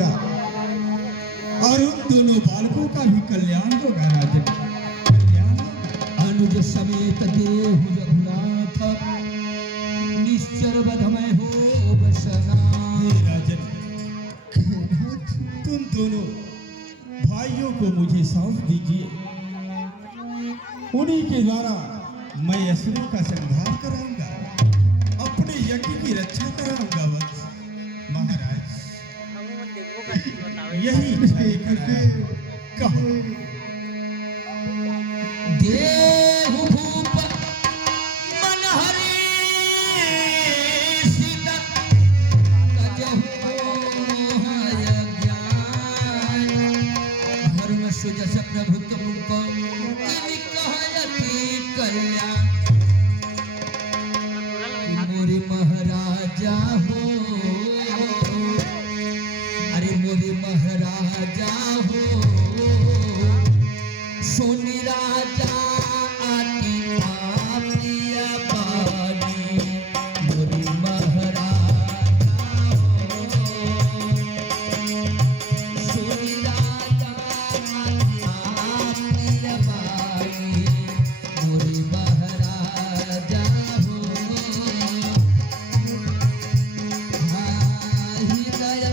होगा और उन दोनों बालकों का भी कल्याण होगा राजन, कल्याण। अनुज समेत देहु रघुनाथ निश्चर बधमय हो बसना। राजन, तुम दोनों भाइयों को मुझे सौंप दीजिए, उन्हीं के द्वारा मैं असुरों का संहार कराऊंगा, अपने यज्ञ की रक्षा कराऊंगा। वत्स महाराज, यही इच्छा लेकर कहो। देहु भूप मन हरि सीता तजहु हय ज्ञान धर्म सुजस प्रभुत्व मुको इनि कहयति कल्याण। मोरे महाराजा हो, अरे मोरे महाराजा हो, सोनी राजा आती प्रिय पानी। मोरे महाराजा हो, सोनी राजा आती प्रिय पानी। मोरे महाराजा हो, हृदय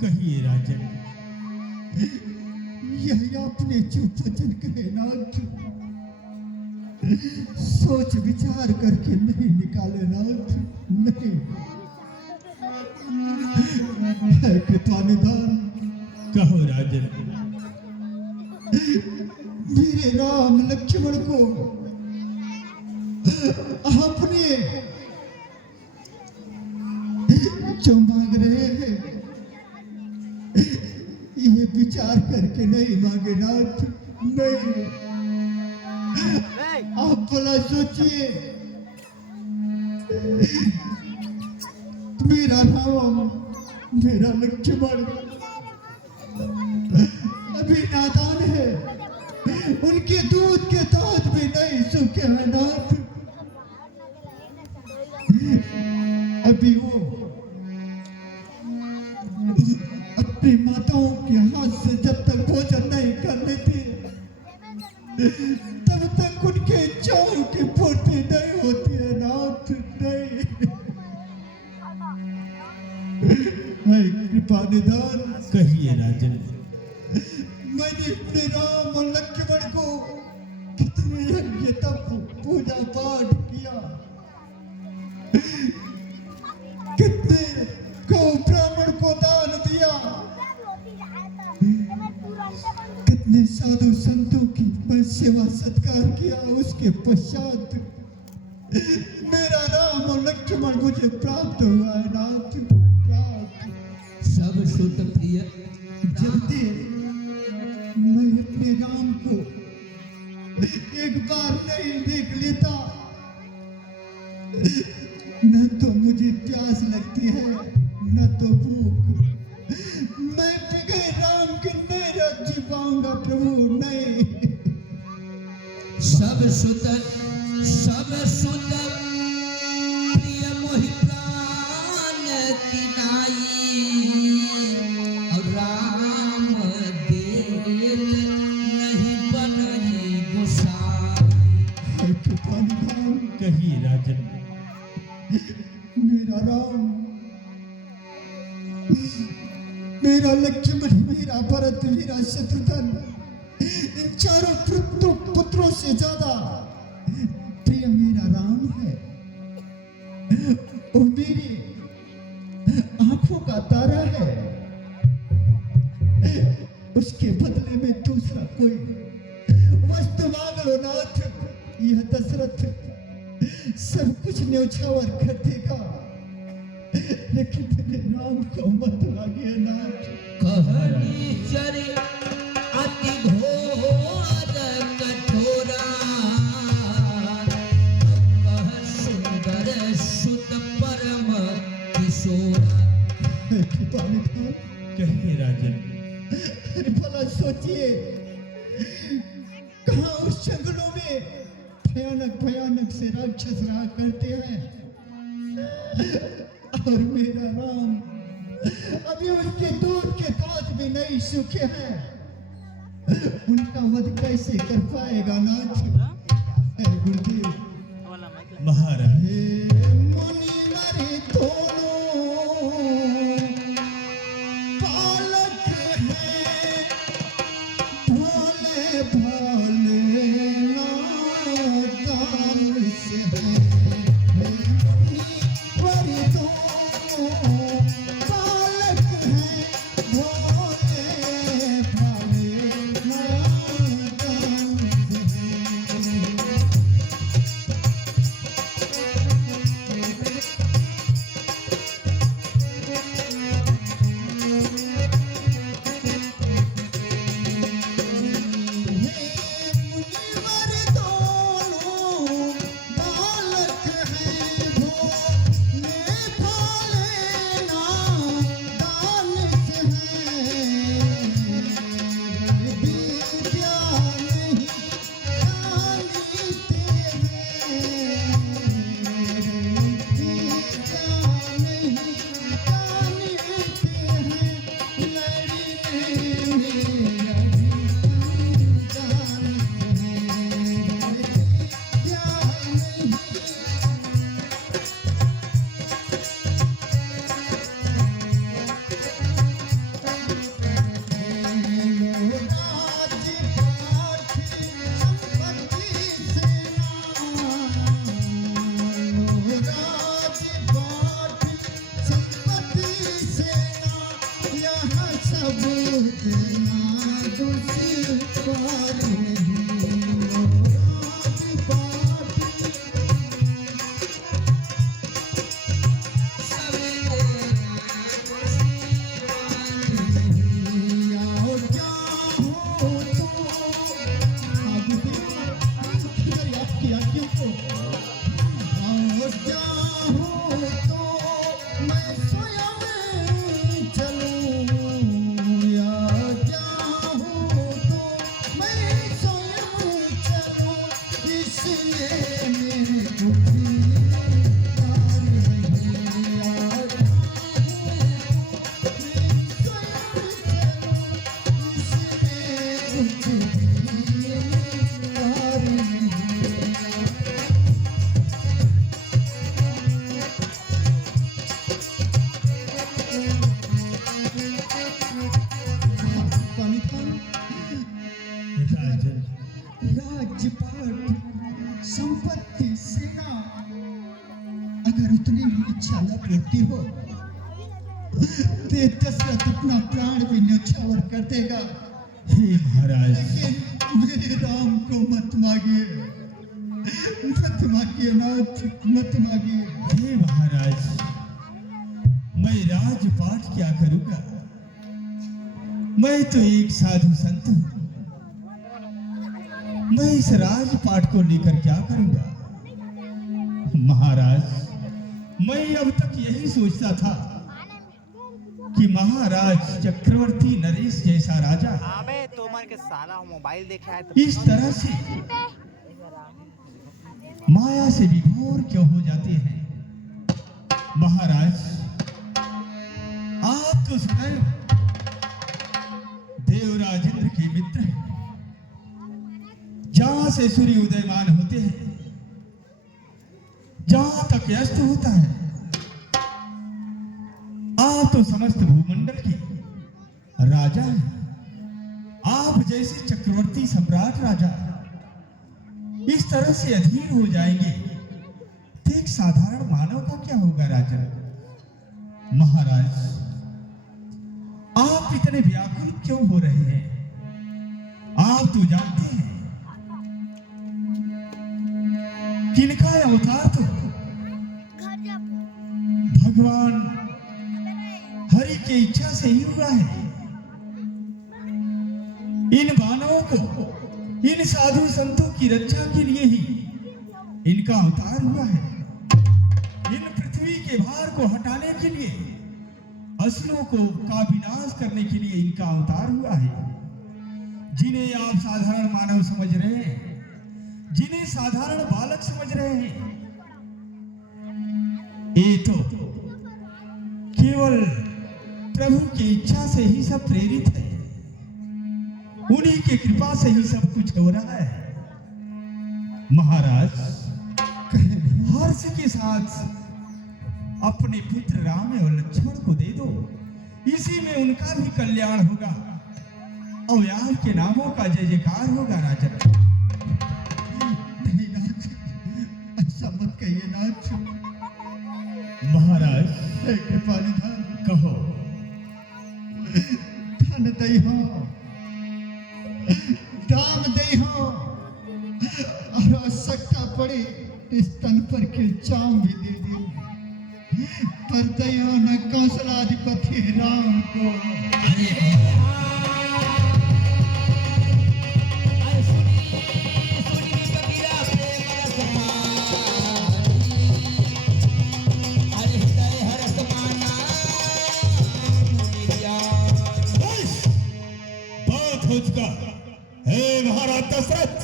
कहिए राजन, यही आपने चुप वचन कहे नाथ, सोच विचार करके नहीं निकाले नाथ, नहीं। है कृपा निधान, कहो राजन। मेरे राम लक्ष्मण को आपने जो मांग रहे हैं ये विचार करके नहीं मांगे नाथ, नहीं। आप भला सोचिए, मेरा राम, मेरा लक्ष्मण अभी नादान है, उनके दूध के दांत भी नहीं सूखे हैं नाथ। अभी वो अपनी माताओं के हाथ से जब तक भोजन नहीं कर लेती तब तक उनके चाव की पूर्ति नहीं होती है नाथ, नहीं। कृपा निधान, कहिए राजन। मैंने अपने राम और लक्ष्मण को कितने यज्ञ तप पूजा पाठ किया, कितने को ब्राह्मण को दान दिया, कितने साधु संतों की मैं सेवा सत्कार किया। उसके पश्चात मेरा राम और लक्ष्मण मुझे प्राप्त हुआ है नाथ, प्राप्त। सब सुत प्रिय जल्दी मैं अपने राम को एक बार नहीं देख लेता, न तो मुझे प्यास लगती है न तो भूख। मैं बगैर राम के नहीं रह पाऊंगा प्रभु, नहीं। सब सुत प्रिय मोहि प्राण की नाई और राम देल नहीं बनई गुसाई। कहिए राजन, मेरा राम मेरा लक्ष्मण, मेरा भरत, मेरा शत्रुघ्न, इन चारों पुत्रों से ज्यादा प्रिय मेरा राम है। वो मेरी आंखों का तारा है। उसके बदले में दूसरा कोई वस्तु मांग लो नाथ, यह दशरथ सब कुछ न्यौछावर कर देगा, लेकिन तेरे नाम को मत मांगिए नाथ। कहनी चरे अति घोर कठोरा, कह सुंदर सुत परम किशोरा। कृपालु था, कहिए राजन। अरे भला सोचिए, कहाँ उस जंगलों में भयानक भयानक से राक्षस रहा करते हैं, और मेरा राम अभी उनके दूध के दांत भी नहीं सूखे हैं। उनका वध कैसे कर पाएगा नाथ? हे गुरुदेव, महाराज हे मुनिवर दोनों बालक हैं, भोले भोले नादान से हैं। हे मुनिवर दोनों बालक हैं, भोले भोले नादान से हैं। मुनिवर दोनों बालक हैं, भोले भोले नादान से हैं। विद्या नहीं जानते हैं, विद्या नहीं जानते हैं, लड़ने में सब देना दुश्वार नहीं, राजपाट आओ जाओ तो आप आपकी आज्ञा को आओ जाओ तो मैं स्वयं चलूं, या जाऊं तो मैं स्वयं चलूं, इसलिए मेरे कुछ कार नहीं। या जाऊं तो मैं स्वयं चलूं, इसलिए कुछ कार नहीं। पानीथान, राजन राजपाट, संपत्ति, सेना, अगर उतनी ही इच्छा न पूर्ति हो तो दशरथ अपना प्राण भी न्यौछावर कर देगा, हे महाराज, लेकिन मेरे राम को मत मांगिए, मत मांगिए नाथ, मत मांगिए। हे महाराज, मैं राजपाट क्या करूंगा? मैं तो एक साधु संत हूं। मैं इस राजपाट को लेकर क्या करूंगा? महाराज, मैं अब तक यही सोचता था कि महाराज चक्रवर्ती नरेश जैसा राजा अबे तो मन के साला मोबाइल देखा है तो इस तरह से माया से विभोर क्यों हो जाते हैं? महाराज, आप तो सदैव देवराज इंद्र के मित्र हैं। जहां से सूर्य उदयमान होते हैं, जहां तक अस्त होता है, आप तो तो समस्त भूमंडल के राजा हैं। आप जैसे चक्रवर्ती सम्राट राजा इस तरह से अधीर हो जाएंगे तो एक साधारण मानव का क्या होगा राजा? महाराज, आप इतने व्याकुल क्यों हो रहे हैं? आप तो जानते हैं किनका अवतार तो भगवान हरि की इच्छा से ही हुआ है। इन मानवों को, इन साधु संतों की रक्षा के लिए ही इनका अवतार हुआ है। इन पृथ्वी के भार को हटाने के लिए, असुरों को का विनाश करने के लिए इनका अवतार हुआ है। जिन्हें आप साधारण मानव समझ रहे हैं, जिन्हें साधारण बालक समझ रहे हैं, ये तो केवल प्रभु की इच्छा से ही सब प्रेरित है। उन्हीं की कृपा से ही सब कुछ हो रहा है। महाराज, हर्ष के साथ अपने पुत्र राम और लक्ष्मण को दे दो, इसी में उनका भी कल्याण होगा और आपके नामों का जय जयकार होगा राजा। नहीं नाथ, ऐसा मत कहिए नाथ। महाराज, हे कृपानिधान, कहो। धन दई हो, दाम दई हो, और आवश्यकता पड़े इस तन पर के चाम भी दे दे, पर दई हो न कौशलाधिपति राम को। हे महाराज दशरथ,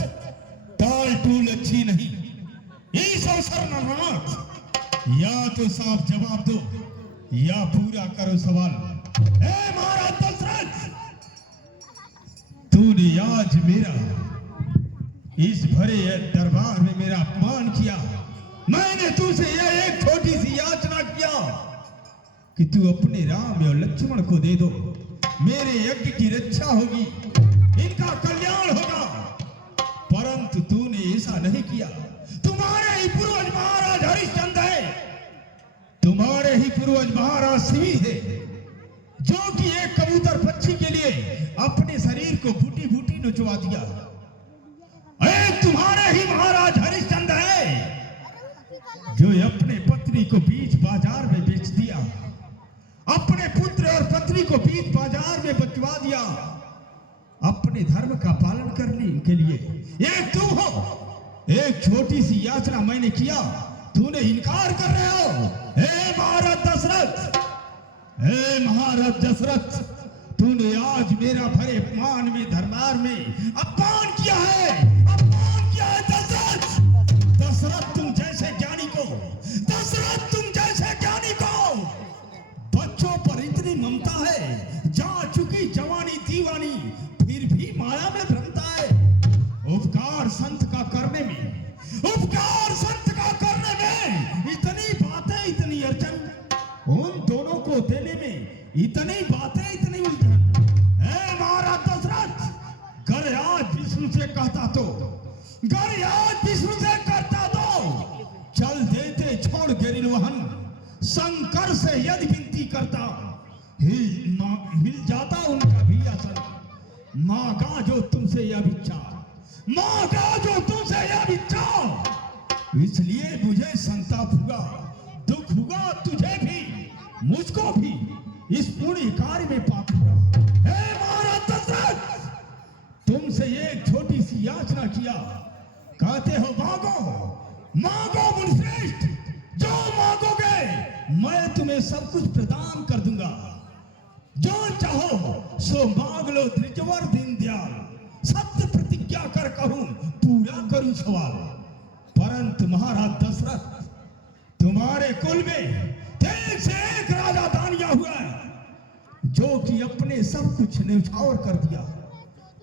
टाल टूल अच्छी नहीं। इस अवसर नाथ या तो साफ जवाब दो या पूरा करो सवाल। हे महाराज दशरथ, तूने आज मेरा इस भरे दरबार में मेरा अपमान किया। मैंने तुझसे यह एक छोटी सी याचना किया कि तू अपने राम और लक्ष्मण को दे दो। मेरे यज्ञ की रक्षा होगी, इनका कल्याण होगा, परंतु तूने ऐसा नहीं किया। तुम्हारे ही पूर्वज महाराज हरिश्चंद्र है, तुम्हारे ही पूर्वज महाराज शिवी है, जो कि एक कबूतर पक्षी के लिए अपने शरीर को बूटी बूटी नचवा दिया। एक तुम्हारे ही महाराज हरिश्चंद्र है, जो अपने पत्नी को बीच बाजार में बेच दिया, अपने पुत्र और पत्नी को बीच बाजार में बचवा दिया, अपने धर्म का पालन करने के लिए। एक तुम हो, एक छोटी सी याचना मैंने किया, तूने इनकार कर रहे हो। हे महाराज दशरथ, हे महाराज दशरथ, तूने आज मेरा भरे अपमान में दरबार में अपमान किया है, अपमान किया है दशरथ। दशरथ तुम जैसे ज्ञानी को, दशरथ तुम जैसे ज्ञानी को बच्चों पर इतनी ममता है, जा चुकी जवानी दीवानी फिर भी माया में भ्रमता है। उपकार संत का करने में, उपकार संत का करने में इतनी बातें, इतनी अड़चन, उन दोनों को देने में इतनी बातें, इतनी उलझन। हे महाराज दशरथ, घर आज विष्णु से कहता तो, घर आज विष्णु से करता तो चल देते छोड़ गिरिल वहन, शंकर से यदि विनती करता, हिल जाता उनका भी आसन। मांगा जो तुमसे यह भिक्षा, मांगा जो तुमसे यह भिक्षा, इसलिए मुझे संताप हुआ, दुख हुआ तुझे भी, मुझको भी इस पुण्य कार्य में पाप हुआ। हे महाराज दशरथ, तुमसे एक छोटी सी याचना किया, कहते हो मांगो, मांगो मुनिश्रेष्ठ, जो मांगोगे मैं तुम्हें सब कुछ प्रदान कर दूंगा। जो चाहो सो मांग लो त्रिजवर दीनदयाल, सत्य प्रतिज्ञा कर कहूं पूरा करूं सवाल। परंतु महाराज दशरथ, तुम्हारे कुल में एक से एक राजा दानिया हुआ है, जो कि अपने सब कुछ न्यौछावर कर दिया।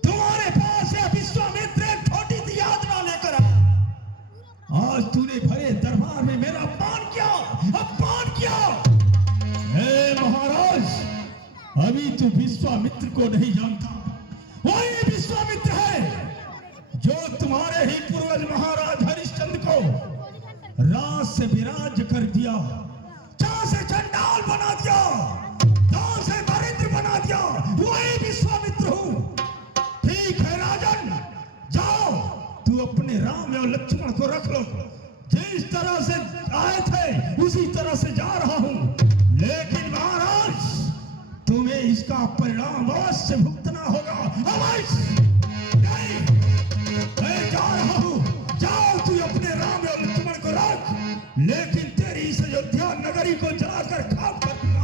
तुम्हारे पास यह विश्वामित्र एक छोटी सी यातना लेकर आया। आज तूने भरे दरबार में मेरा अपमान किया, अपमान किया। हे महाराज, अभी तू विश्वामित्र को नहीं जानता। वही विश्वामित्र है जो तुम्हारे ही पूर्वज महाराज हरिश्चंद्र को राज से विराज कर दिया, जहां से चंडाल बना दिया, जहां से दरिद्र बना दिया। वही विश्वामित्र हूं। ठीक है राजन, जाओ तू अपने राम और लक्ष्मण को रख लो। जिस तरह से आए थे उसी तरह से जा रहा हूं, लेकिन महाराज तुम्हें इसका परिणाम अवश्य भुगतना होगा। अवश्य नहीं, मैं जा रहा हूं। जाओ तू अपने राम और लक्ष्मण को रख, लेकिन तेरी इस अयोध्या नगरी को जलाकर खाक कर दूंगा।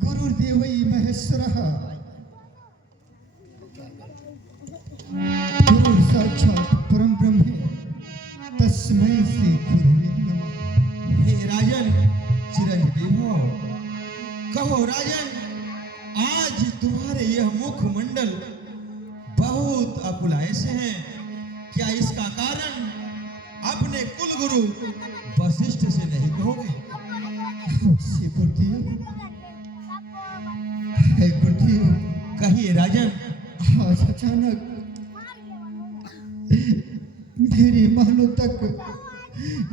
गुरुर्देवै महेश्वरः गुरुर् साक्षात् परम ब्रह्म तस्मै श्री गुरुवे नमः। हे राजन चिरंजीवी भव, कहो राजन, आज तुम्हारे यह मुखमंडल बहुत अकुलाए से हैं। क्या इसका कारण अपने कुलगुरु वशिष्ठ से नहीं कहोगे? अवश्य गुरुदेव, है गुरुदेव। कहिए राजन। आज अचानक मेरे महलों तक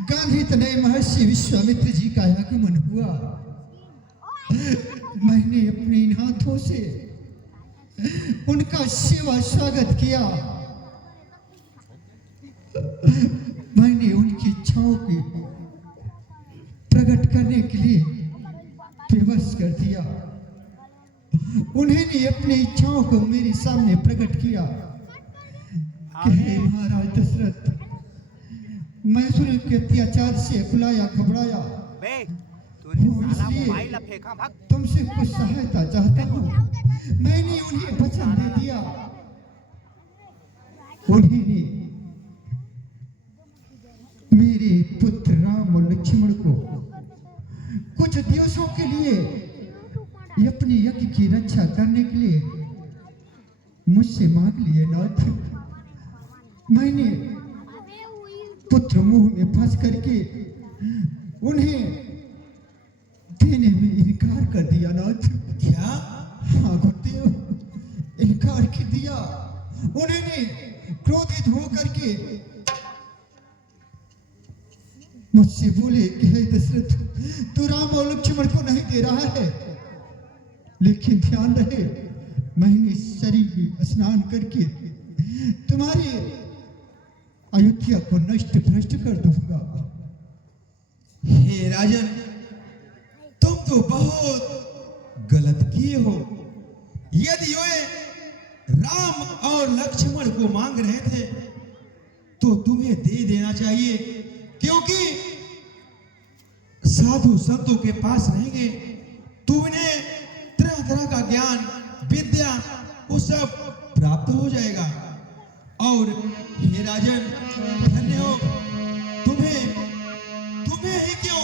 गांधी तनय महर्षि विश्वामित्र जी का आगमन हुआ। मैंने अपने इन हाथों से उनका सेवा स्वागत किया। मैंने उनकी इच्छाओं की प्रकट करने के लिए विवश कर दिया। उन्होंने अपनी इच्छाओं को मेरे सामने प्रकट किया कि हे महाराज दशरथ, मैं सुन के अत्याचार से अकुलाया घबराया, बे तूने वो साला इसलिए मोबाइल फेंका भाग। तुमसे कुछ सहायता चाहता हूँ। मैंने उन्हें वचन दे दिया। उन्होंने मेरे पुत्र राम और लक्ष्मण को कुछ दिवसों के लिए अपने यज्ञ की रक्षा करने के लिए मुझसे मांग लिए नाथ। मैंने पुत्र मुंह में फंस करके उन्हें देने में इनकार कर दिया नाथ। क्या? हाँ गुरुदेव, इनकार कर दिया। उन्होंने क्रोधित होकर के मुझसे बोले कि हे दशरथ, तू राम और लक्ष्मण को नहीं दे रहा है, लेकिन ध्यान रहे मैंने शरीर में स्नान करके तुम्हारे अयोध्या को नष्ट भ्रष्ट कर दूंगा। हे राजन, तुम तो बहुत गलत किए हो। यदि वे राम और लक्ष्मण को मांग रहे थे तो तुम्हें दे देना चाहिए, क्योंकि साधु संतों के पास रहेंगे तो उन्हें तरह तरह का ज्ञान विद्या वो सब प्राप्त हो जाएगा। और हे राजन, धन्य हो तुम्हें ही क्यों,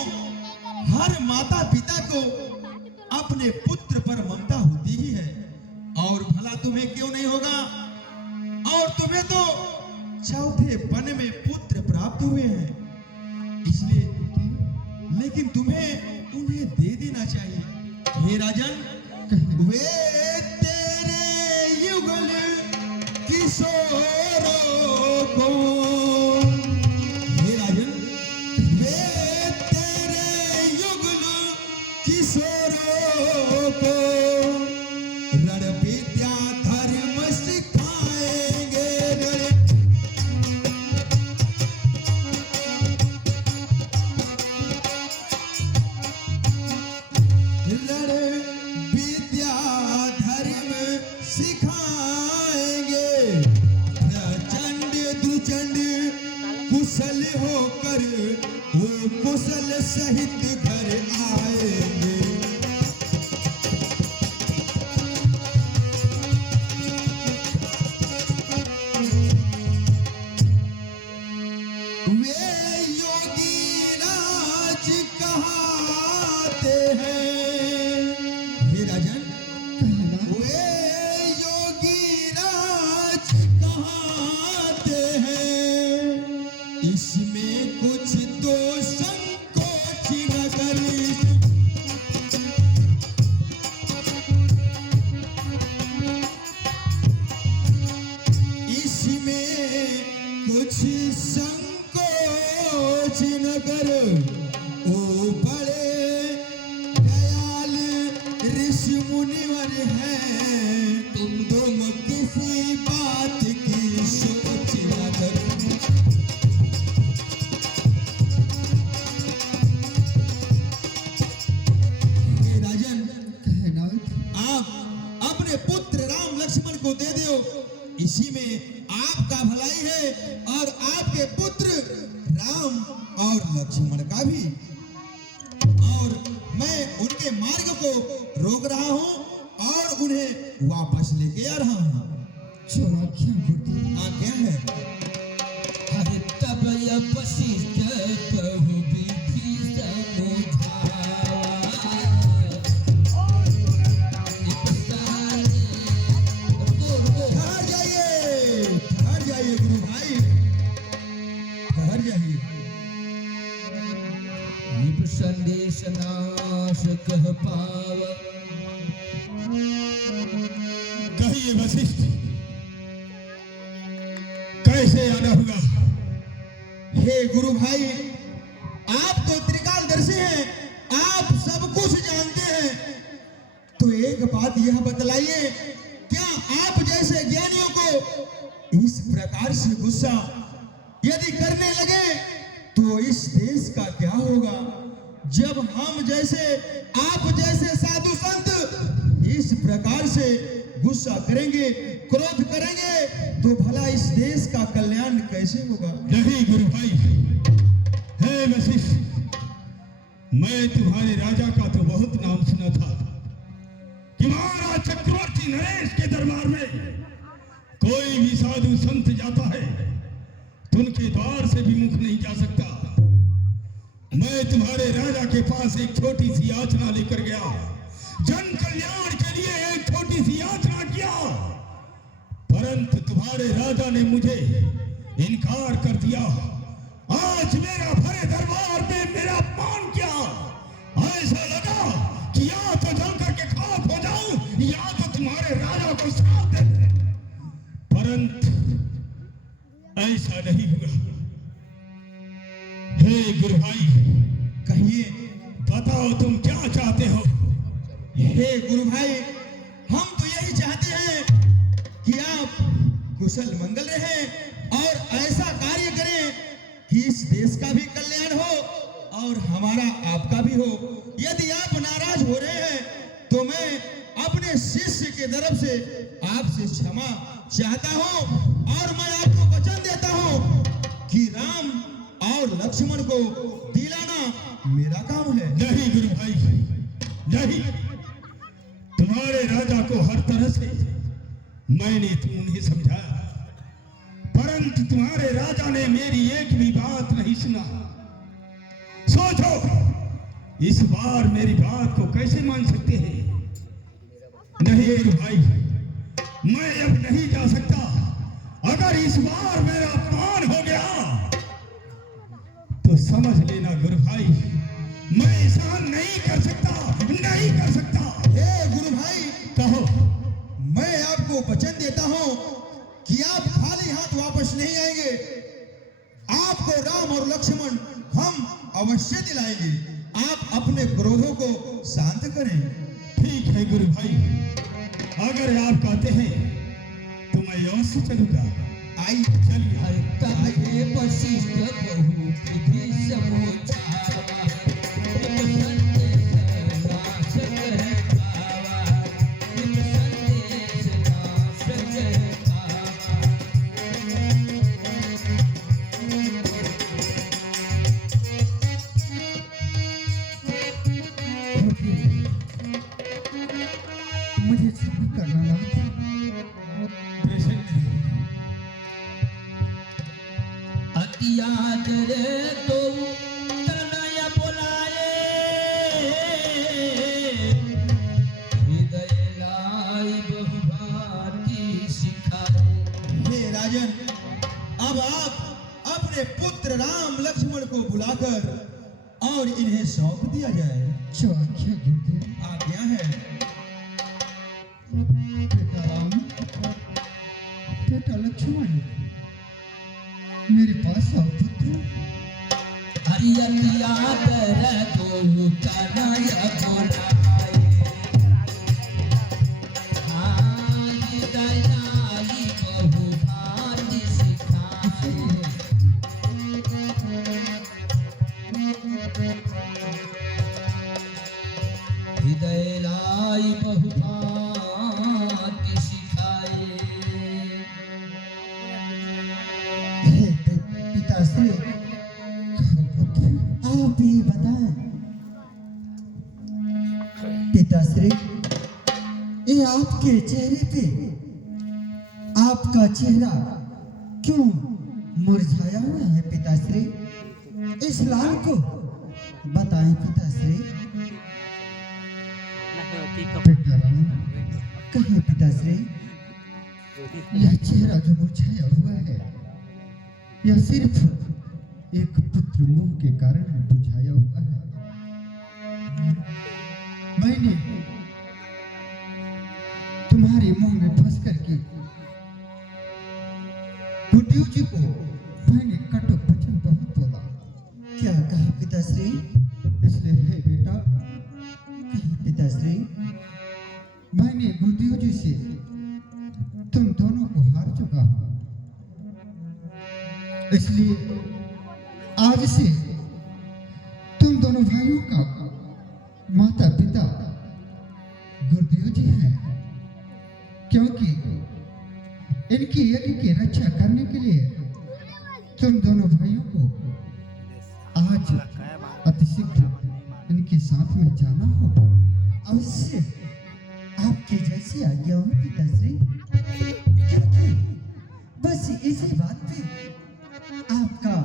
हर माता पिता को अपने पुत्र पर ममता होती ही है, और भला तुम्हें क्यों नहीं होगा। और तुम्हें तो चौथे पन में पुत्र प्राप्त हुए हैं, इसलिए लेकिन तुम्हें उन्हें दे देना चाहिए। हे राजन, वे तेरे युगल किशोरों को, हे राजन, वे तेरे युगल किशोरों को रण विद्या धर्म सिखाएंगे। होकर वो कुशल सहित घर आएंगे। वे योगी राज कहाते हैं। हे राजन, वे योगी राज कहाते हैं। इसमें कुछ तो संकोच न करें। इसमें कुछ संकोच न करो। ओ बड़े दयाल ऋषि मुनिवर हैं, तुम किसी बात की सोच न करो। हे राजन, आप अपने पुत्र राम लक्ष्मण को दे दो। इसी में आपका भलाई है और आपके पुत्र राम और लक्ष्मण का भी। और मैं उनके मार्ग को रोक रहा हूं और उन्हें वापस लेके आ रहा हूं। जो आज्ञा गुरुदेव। आज्ञा है। अरे तब यह वशिष्ठ कहु विधि समुझावा। ठहर जाइए गुरु भाई, ठहर जाइए। निप संदेश नाश कह पाव। कहिए वशिष्ठ, कैसे आना होगा? हे गुरु भाई, आप तो त्रिकालदर्शी हैं, आप सब कुछ जानते हैं। तो एक बात यह बतलाइए, क्या आप जैसे ज्ञानियों को इस प्रकार से गुस्सा यदि करने लगे तो इस देश का क्या होगा? जब हम जैसे आप जैसे साधु संत इस प्रकार से गुस्सा करेंगे, क्रोध करेंगे, तो भला इस देश का कल्याण कैसे होगा? नहीं गुरु भाई, हे वशिष्ठ, मैं तुम्हारे राजा का तो बहुत नाम सुना था कि महाराज चक्रवर्ती नरेश के दरबार में कोई भी साधु संत जाता है तो उनके द्वार से भी मुख नहीं जा सकता। मैं तुम्हारे राजा के पास एक छोटी सी याचना लेकर गया, जन कल्याण के लिए एक छोटी सी याचना किया, परंतु तुम्हारे राजा ने मुझे इनकार कर दिया। आज मेरा भरे दरबार में मेरा अपमान किया। ऐसा लगा कि या तो जल करके खाक हो जाऊं या तो तुम्हारे राजा को श्राप दे दूं। परंतु ऐसा नहीं हुआ। हे गुरु भाई, कहिए, बताओ तुम क्या चाहते हो? हे गुरु भाई, हम तो यही चाहते हैं कि आप कुशल मंगल रहें और ऐसा कार्य करें कि इस देश का भी कल्याण हो और हमारा आपका भी हो। यदि आप नाराज हो रहे हैं तो मैं अपने शिष्य के तरफ से आपसे क्षमा चाहता हूं और मैं आपको वचन देता हूं कि राम और लक्ष्मण को दिलाना मेरा काम है। नहीं गुरु भाई, नहीं। तुम्हारे राजा को हर तरह से मैंने उन्हें समझाया, परंतु तुम्हारे राजा ने मेरी एक भी बात नहीं सुना। सोचो, इस बार मेरी बात को कैसे मान सकते हैं? नहीं गुरु भाई, मैं अब नहीं जा सकता। अगर इस बार मेरा अपमान हो गया तो समझ लेना गुरु भाई, मैं ऐसा नहीं कर सकता, नहीं कर सकता। हे गुरु भाई, कहो। मैं आपको वचन देता हूं कि आप खाली हाथ वापस नहीं आएंगे। आपको राम और लक्ष्मण हम अवश्य दिलाएंगे। आप अपने क्रोधों को शांत करें। ठीक है गुरु भाई, अगर आप कहते हैं तो मैं अवश्य चलूंगा। आई चलिए। अरे तब ये वशिष्ठ कहु विधि समुझावा। निप संदेश नाश कह पावा। निप संदेश नाश कह पावा। बुलाकर और इन्हें सौंप दिया जाए। जो आज्ञा गुरुदेव। आज्ञा है। बेटा राम, बेटा लक्ष्मण, मेरे पास आओ पुत्र। हरियतिया कर तो कनाया बोलाए, हाय दयाली बहु भाग्य सिखाए। हृदय लाई बहु भाग्य सिखाए। हे पिताश्री, आप ये बताएं पिताश्री, ये आपके चेहरे पे आपका चेहरा क्यों मुरझाया हुआ है पिताश्री? इस लाल को बताएं पिताश्री। बेटा राम, कहे पिताश्री, यह चेहरा जो मुरझाया हुआ है, यह सिर्फ एक पुत्र मोह के कारण बुझाया हुआ है। मैंने तुम्हारे मुंह में फंस करके बुड्ढियों जी को मैंने कटु वचन बहुत बोला। क्या कहा पिताश्री? इसलिए हे बेटा, कहा पिताश्री, मैंने बुड्ढियों जी से तुम दोनों को हार चुका हूं, इसलिए आज से तुम दोनों भाइयों का माता पिता गुरुदेव जी हैं, क्योंकि इनकी यज्ञ की रक्षा करने के लिए तुम दोनों भाइयों को आज अतिशीघ्र इनके साथ में जाना होगा। अवश्य आपकी जैसी आज्ञा हो पिताश्री। क्योंकि बस इसी बात पे आपका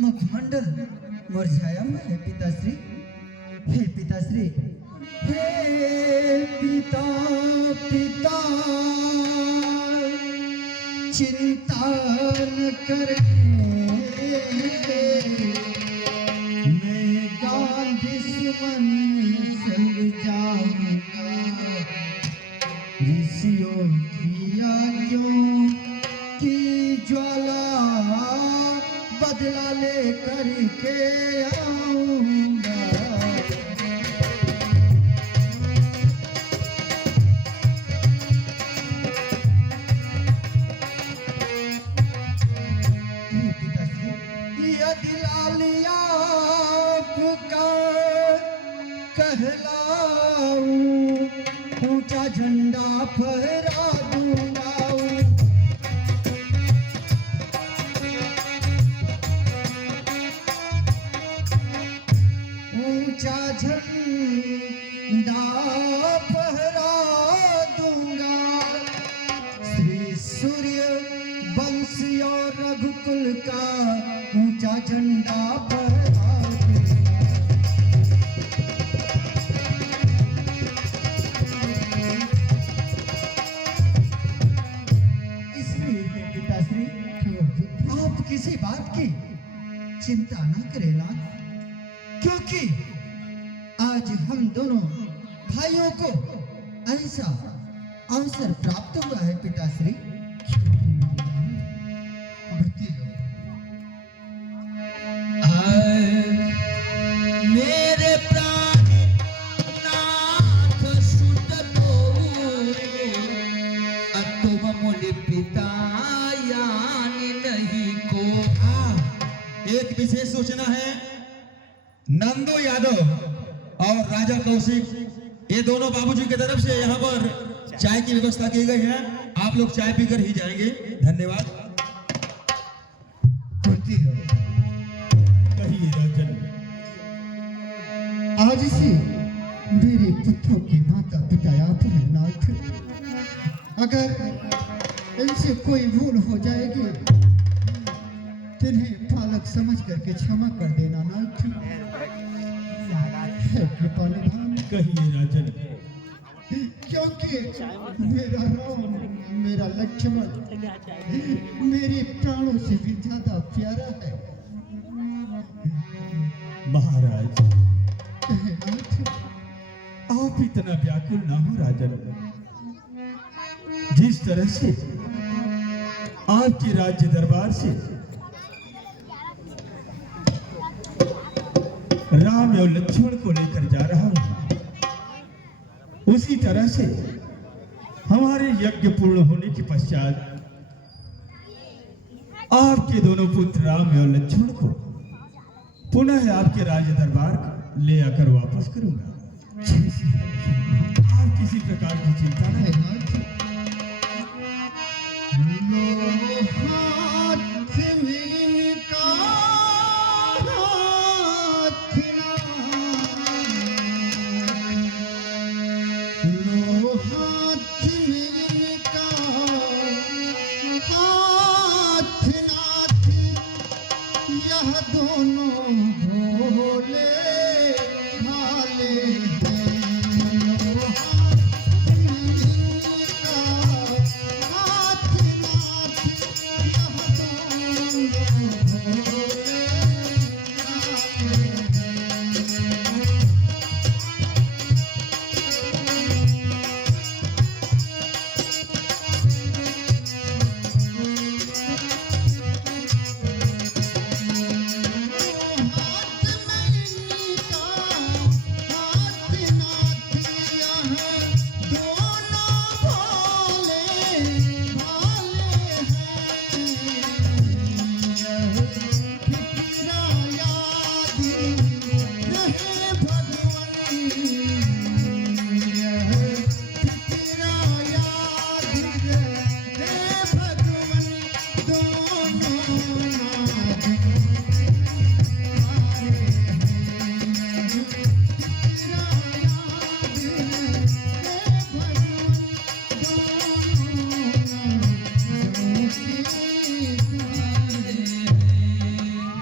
मुखमंडल मुरझाया हुआ है पिताश्री। हे पिताश्री, हे पिता पिता, चिंता न करें, मैं गांधी सुमन संग जाऊंगा, ऋषियों की आज्ञों की ज्वाला बदला ले करके आऊंगा। यदि लालिया आपका कहलाऊं, ऊंचा झंडा फहरा दूंगा। ऊंचा झंडा फहरा दूंगा, श्री सूर्य वंश और रघुकुल का ऊंचा झंडा फहरा दूंगा। इसलिए पिताश्री, आप किसी बात की चिंता न करें लाल, क्योंकि आज हम दोनों भाइयों को ऐसा अवसर प्राप्त हुआ है पिताश्री। मेरे प्राणनाथ सुत को तुम मूल पिता यानी नहीं को। एक विशेष सूचना है, नंदू यादव और राजा कौशिक, ये दोनों बाबूजी की तरफ से यहाँ पर चाय की व्यवस्था की गई है। आप लोग चाय पीकर ही जाएंगे। धन्यवाद। कहिए राजन। आज से मेरे पुत्रों के माता पिता आप हैं नाथ। अगर इनसे कोई भूल हो जाएगी तो इन्हें बालक समझ करके क्षमा कर देना नाथ। कृपा निधान। कहिए राजन। क्योंकि मेरा राम, मेरा लक्ष्मण मेरे प्राणों से भी ज्यादा प्यारा है। महाराज, कहे नाथ। आप इतना व्याकुल ना हो राजन। जिस तरह से आपके राज्य दरबार से राम और लक्ष्मण को लेकर जा रहा हूं, उसी तरह से हमारे यज्ञ पूर्ण होने के पश्चात आपके दोनों पुत्र राम और लक्ष्मण को पुनः आपके राज दरबार ले आकर वापस करूंगा। आप किसी प्रकार की चिंता न कहे करें। नाथ। लो हाथ में इनका हाथ लो हाथ में इनका हाथ नाथ। यह दोनों भोले भाले हैं। लो हाथ में इनका हाथ नाथ। यह दोनों भोले भाले हैं।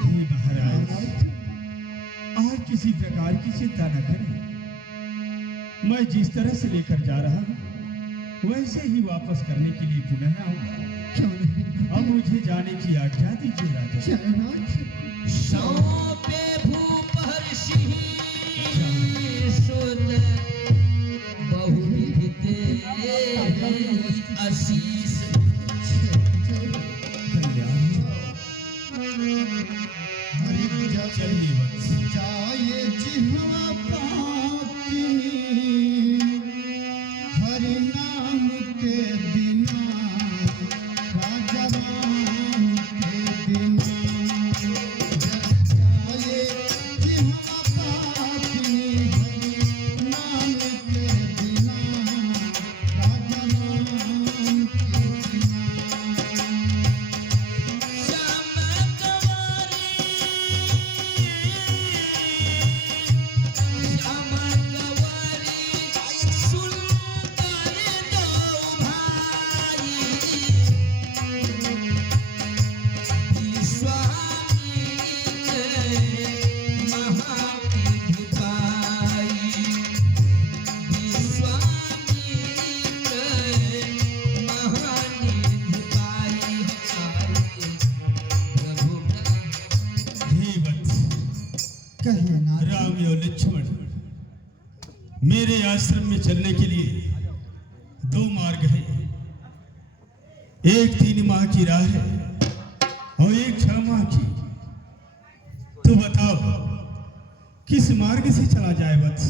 हे महाराज, आप किसी प्रकार की चिंता न करें। मैं जिस तरह से लेकर जा रहा हूं वैसे ही वापस करने के लिए पुनः आऊंगा। क्यों नहीं? अब मुझे जाने की आज्ञा दीजिए राजा। जय नाथ। सौंपे भूपहर्षि सुत बहुविध आशीष। कल्याण हरि चलिए वत्स। जाए जिह्वा पापिनी। हरि नाम के बिना राजा राम के बिना। जाए जिह्वा पापिनी। हरि नाम के बिना राजा राम के बिना। हे वत्स, कहे नाथ। राम और लक्ष्मण, मेरे आश्रम में चलने के लिए दो मार्ग है। एक 3 माह की राह है और एक 6 माह की। तो बताओ किस मार्ग से चला जाए वत्स?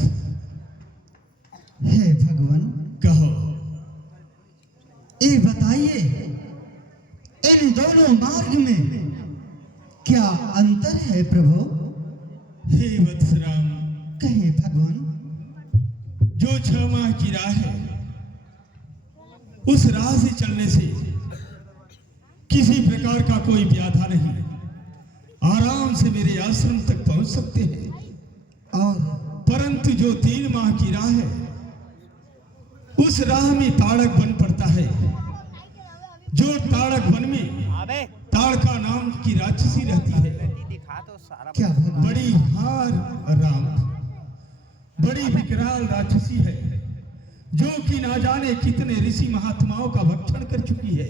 हे भगवान, कहो। ये बताइए इन दोनों मार्ग में क्या अंतर है प्रभु? हे वत्स राम, कहे भगवान। जो 6 माह की राह है उस राह से चलने से किसी प्रकार का कोई व्याधा नहीं, आराम से मेरे आश्रम तक पहुंच सकते हैं। और परंतु जो 3 माह की राह है उस राह में ताड़क वन पड़ता है। जो ताड़क वन में अबे ताड़का नाम की राक्षसी रहती है। दिखा तो सारा क्या भगवान? बड़ी हार राम, बड़ी विकराल राक्षसी है जो कि ना जाने कितने ऋषि महात्माओं का भक्षण कर चुकी है।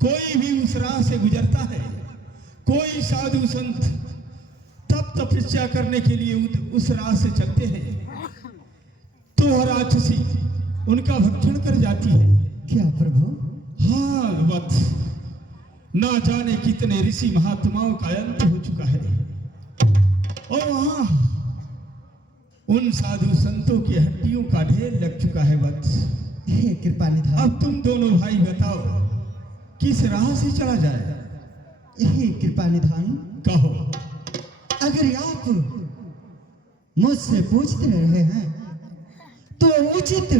कोई भी उस राह से गुजरता है, कोई साधु संत तब तपस्या करने के लिए उस राह से चलते हैं तो वह राक्षसी उनका भक्षण कर जाती है। क्या प्रभु? हाँ वत्स, ना जाने कितने ऋषि महात्माओं का अंत हो चुका है और वहां उन साधु संतों की हड्डियों का ढेर लग चुका है वत्स। हे कृपा निधान, अब तुम दोनों भाई बताओ किस राह से चला जाए? हे कृपा निधान, कहो। अगर आप मुझसे पूछते रहे हैं तो उचित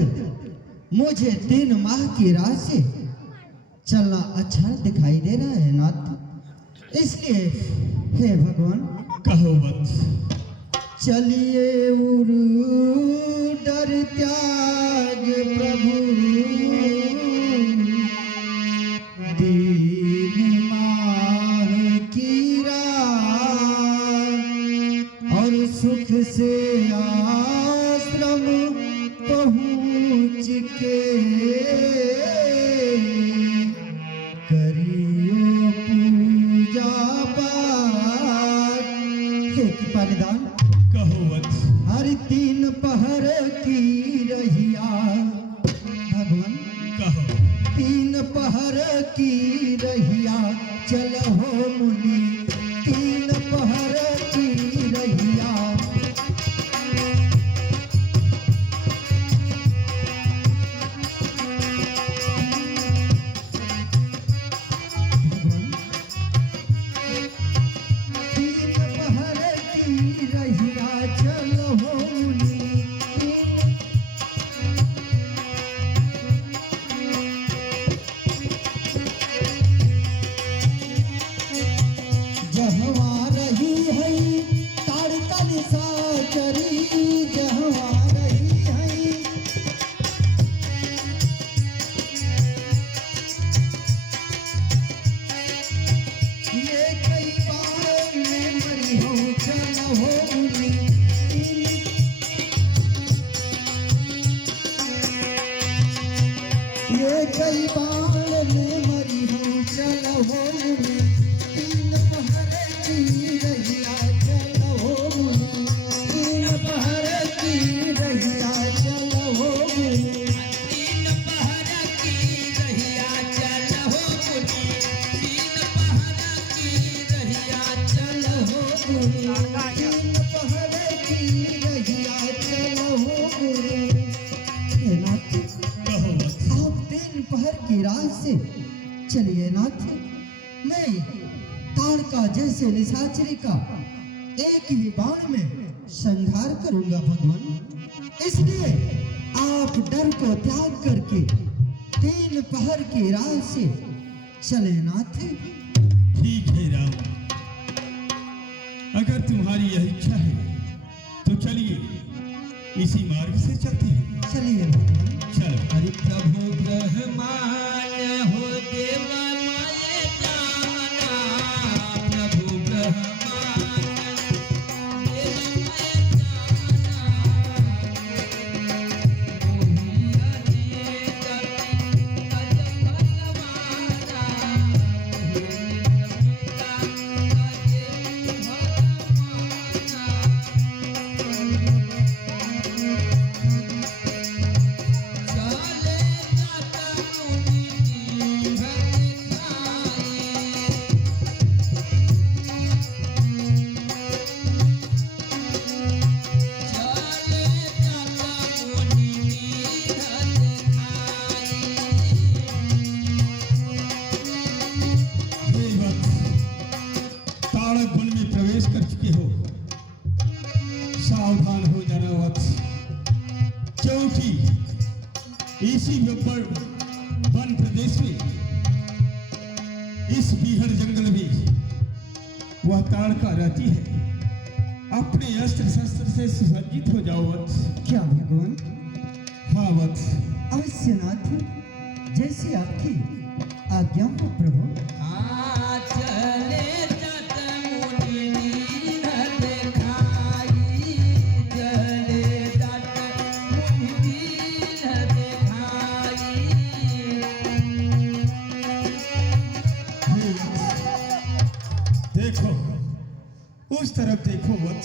मुझे 3 माह की राह से चलना अच्छा दिखाई दे रहा है नाथ, इसलिए हे भगवान कहो वत्स। चलिए उरु डर त्याग प्रभु, 3 माह की राह और सुख से आश्रम पहुँच के करियो पूजा पाठ। हे कृपा निधान, कहो वत्स। हर 3 पहर की रहिया भगवान, कहो। 3 पहर की रहिया चलो मुनि, 3 पहर की रहिया। भगवान, 3 पहर की रहिया चलो मुनि, जहवा रही है ताड़का निशाचरी, जहवा रही है ये कई बार मैं मरी हूँ चलो मुनि, ये कई बार मैं मरी हूँ चलो मुनि, 3 पहर की रहिया चलो मुनि, 3 पहर की रहिया चलो मुनि। तीन पहर की रहिया चलहो मुनि, तीन पहर की रहिया चलहो मुनि। 3 पहर की रहिया चलो मुनि। हे नाथ, कहो वत्स। आप 3 पहर की राह से चलिए नाथ, मैं ताड़का जैसे निशाचरी का एक ही बाण में संहार करूंगा भगवान, इसलिए आप डर को त्याग करके 3 पहर की राह से चले नाथ। ठीक है राम, अगर तुम्हारी यह इच्छा है तो चलिए इसी मार्ग से चलते हैं। चलिए भगवान। चलो। हरि प्रभु ब्रह्माण्य हो देव माये जाना, प्रभु ब्रह्माण्य देव माये जाना, मोहि अनेक तज फलवाना, मोहि अनेक तज चले जाता मुनि भक्त खाए, चले जाता मुनि भक्त खाए। हे वत्स, ताड़क वन में प्रवेश कर चुके हो, सावधान हो जाना वत्स, क्योंकि इसी वन प्रदेश में, इस बीहड़ जंगल में वह ताड़का रहती है। अपने अस्त्र शस्त्र से सुसज्जित हो जाओ वत्स। क्या भगवान? हाँ वत्स। अवश्य नाथ, जैसी आपकी आज्ञा हो प्रभु। हाँ चले जात मुनि भक्त खाई, चले जात मुनि भक्त खाई। देखो उस तरफ देखो वत्स,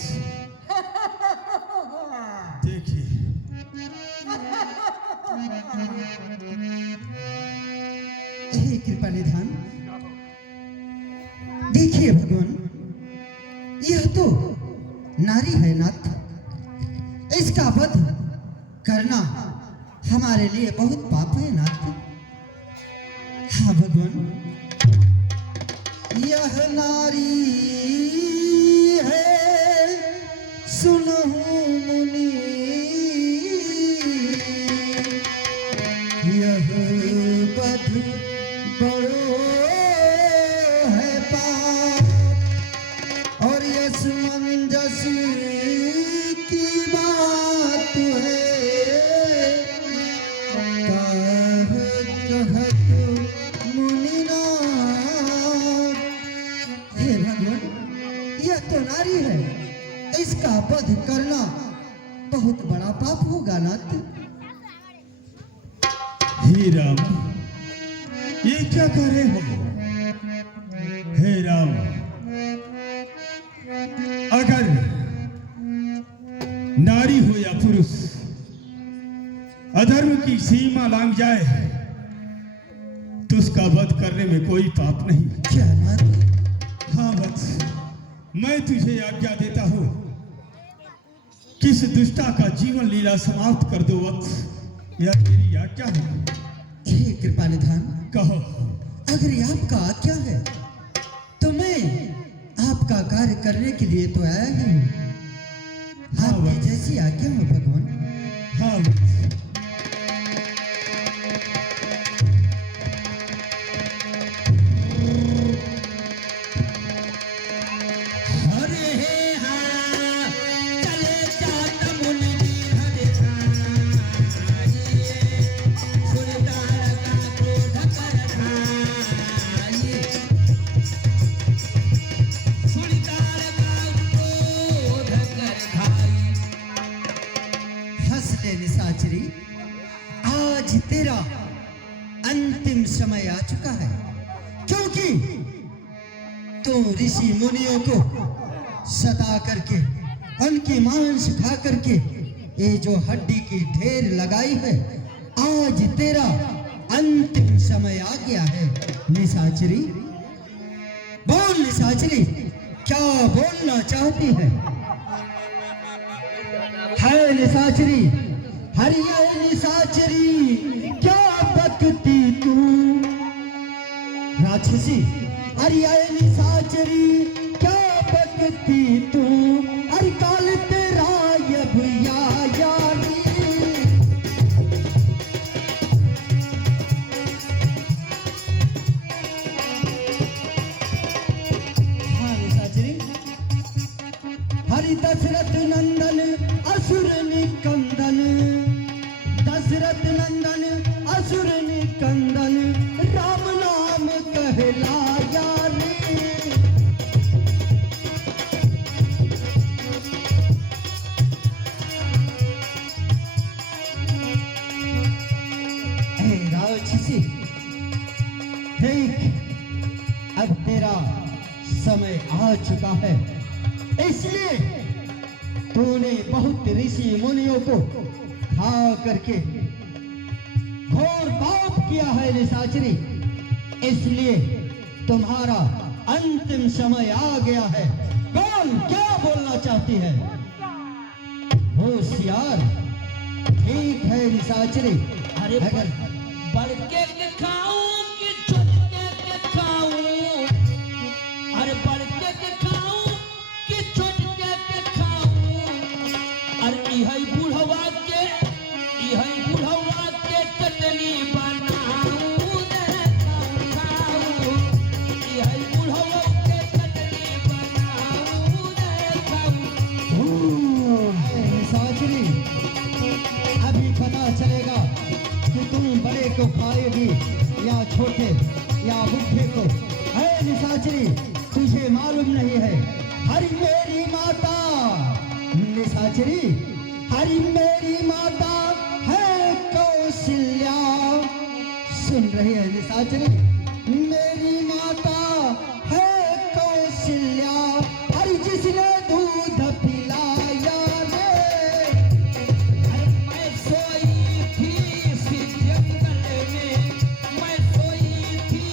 कृपा निधान, देखिए भगवान, यह तो नारी है नाथ, इसका वध करना हमारे लिए बहुत पाप है नाथ। हाँ भगवान, यह नारी है सुनहु मुनि, यह वध बड़ो है पाप और यस मंजस की बात है, कहत मुनिनाथ। हे भगवान, यह तो नारी है, इसका वध करना बहुत बड़ा पाप होगा नाथ। हे राम, ये क्या कर रहे हो? हे राम, अगर नारी हो या पुरुष अधर्म की सीमा लांघ जाए तो उसका वध करने में कोई पाप नहीं। क्या नाथ? हाँ वत्स, मैं तुझे आज्ञा देता हूं, किस दुष्टा का जीवन लीला समाप्त कर दो वत्स, यह तेरी आज्ञा है। हे कृपा निधान, कहो। अगर ये आपका आज्ञा है तो मैं आपका कार्य करने के लिए तो आया ही हूँ। हाँ, आपकी वत्स। जैसी आज्ञा हो भगवान। हाँ वत्स। हरे हे हाँ चले जात मुनि दीन दिखाइए, सुरतार का क्रोध कर ढाइए, सुरतार का क्रोध कर ढाइए। हंस ले निशाचरी, आज तेरा अंतिम समय आ चुका है, क्योंकि तो ऋषि मुनियों को सता करके उनकी मांस खा करके ये जो हड्डी की ढेर लगाई है, आज तेरा अंतिम समय आ गया है। निशाचरी, बोल निशाचरी, क्या बोलना चाहती है? है निशाचरी, हरिया निशाचरी, क्या बकती तू? राक्षसी, हरिया निशाचरी, क्या बकती तू? अरे काल तेरा ये भैया यारी। हाँ निशाचरी, हरि दशरथ नंदन असुर निकंदन, दशरथ नंदन असुर निकंदन, राम नाम कहलाया रे। हे राक्षसी, देख अब तेरा समय आ चुका है, इसलिए तूने बहुत ऋषि मुनियों को खा करके घोर पाप किया है निशाचरी, इसलिए तुम्हारा अंतिम समय आ गया है। कौन क्या बोलना चाहती है? होशियार, ठीक है निशाचरी, अरे अगर बढ़ के खाऊं कि छुप के खाऊं, अरे बढ़ के खाऊं कि छुप के खाऊं, अरे इहई बुढ़वा के चटनी बनाऊं रे खाऊं, इहई बुढ़वा के चटनी बनाऊं रे खाऊं। निशाचरी, अभी पता चलेगा कि तुम बड़े को खाएगी या छोटे या बुढ़े को। है निशाचरी, तुझे मालूम नहीं है, हरि मेरी माता निशाचरी, हरि मेरी माता है कौशल्या। सुन रही है निशाचरी, मेरी माता है कौशल्या, हरि जिसने दूध पिलाया रे। मैं सोई थी इसी जंगल में, मैं सोई थी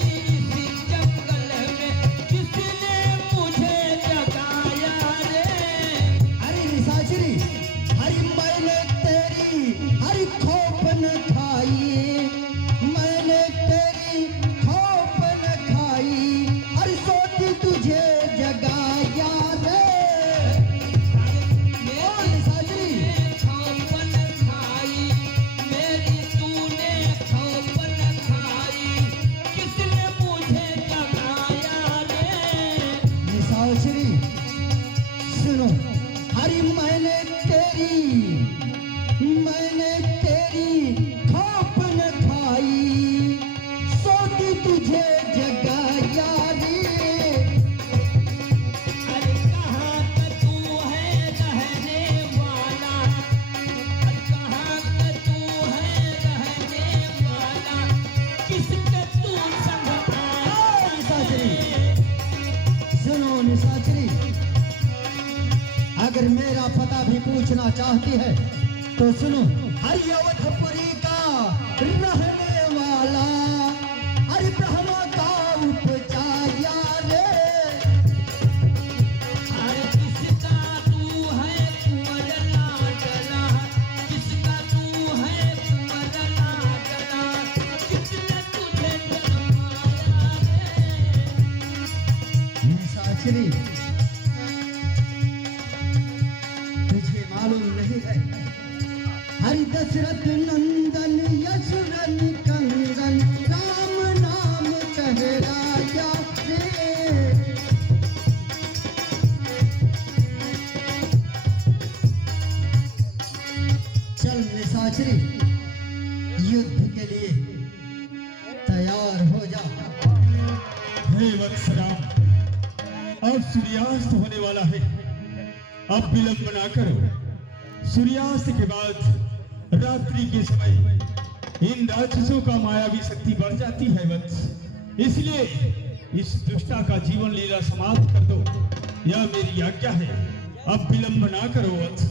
पूछना चाहती है तो सुनो। हरि अवधपुरी का रहने वाला, हरि ब्रह्मा का उपचार्या रे। अरे किसका तू है कुंवर लाडला, किसका तू है कुंवर लाडला, किसने तुझे जन्माया रे। साचरी, तुझे मालूम नहीं है, हरि दशरथ नंदन यशोरन कंगन राम नाम कह राजा रे। चल निशाचरी, युद्ध के लिए तैयार हो जा। हे वत्स राम, अब सूर्यास्त होने वाला है, अब विलंब ना करो। सूर्यास्त के बाद रात्रि के समय इन राक्षसों का मायावी शक्ति बढ़ जाती है वत्स, इसलिए इस दुष्टा का जीवन लीला समाप्त कर दो, यह मेरी आज्ञा है। अब विलंब ना करो वत्स।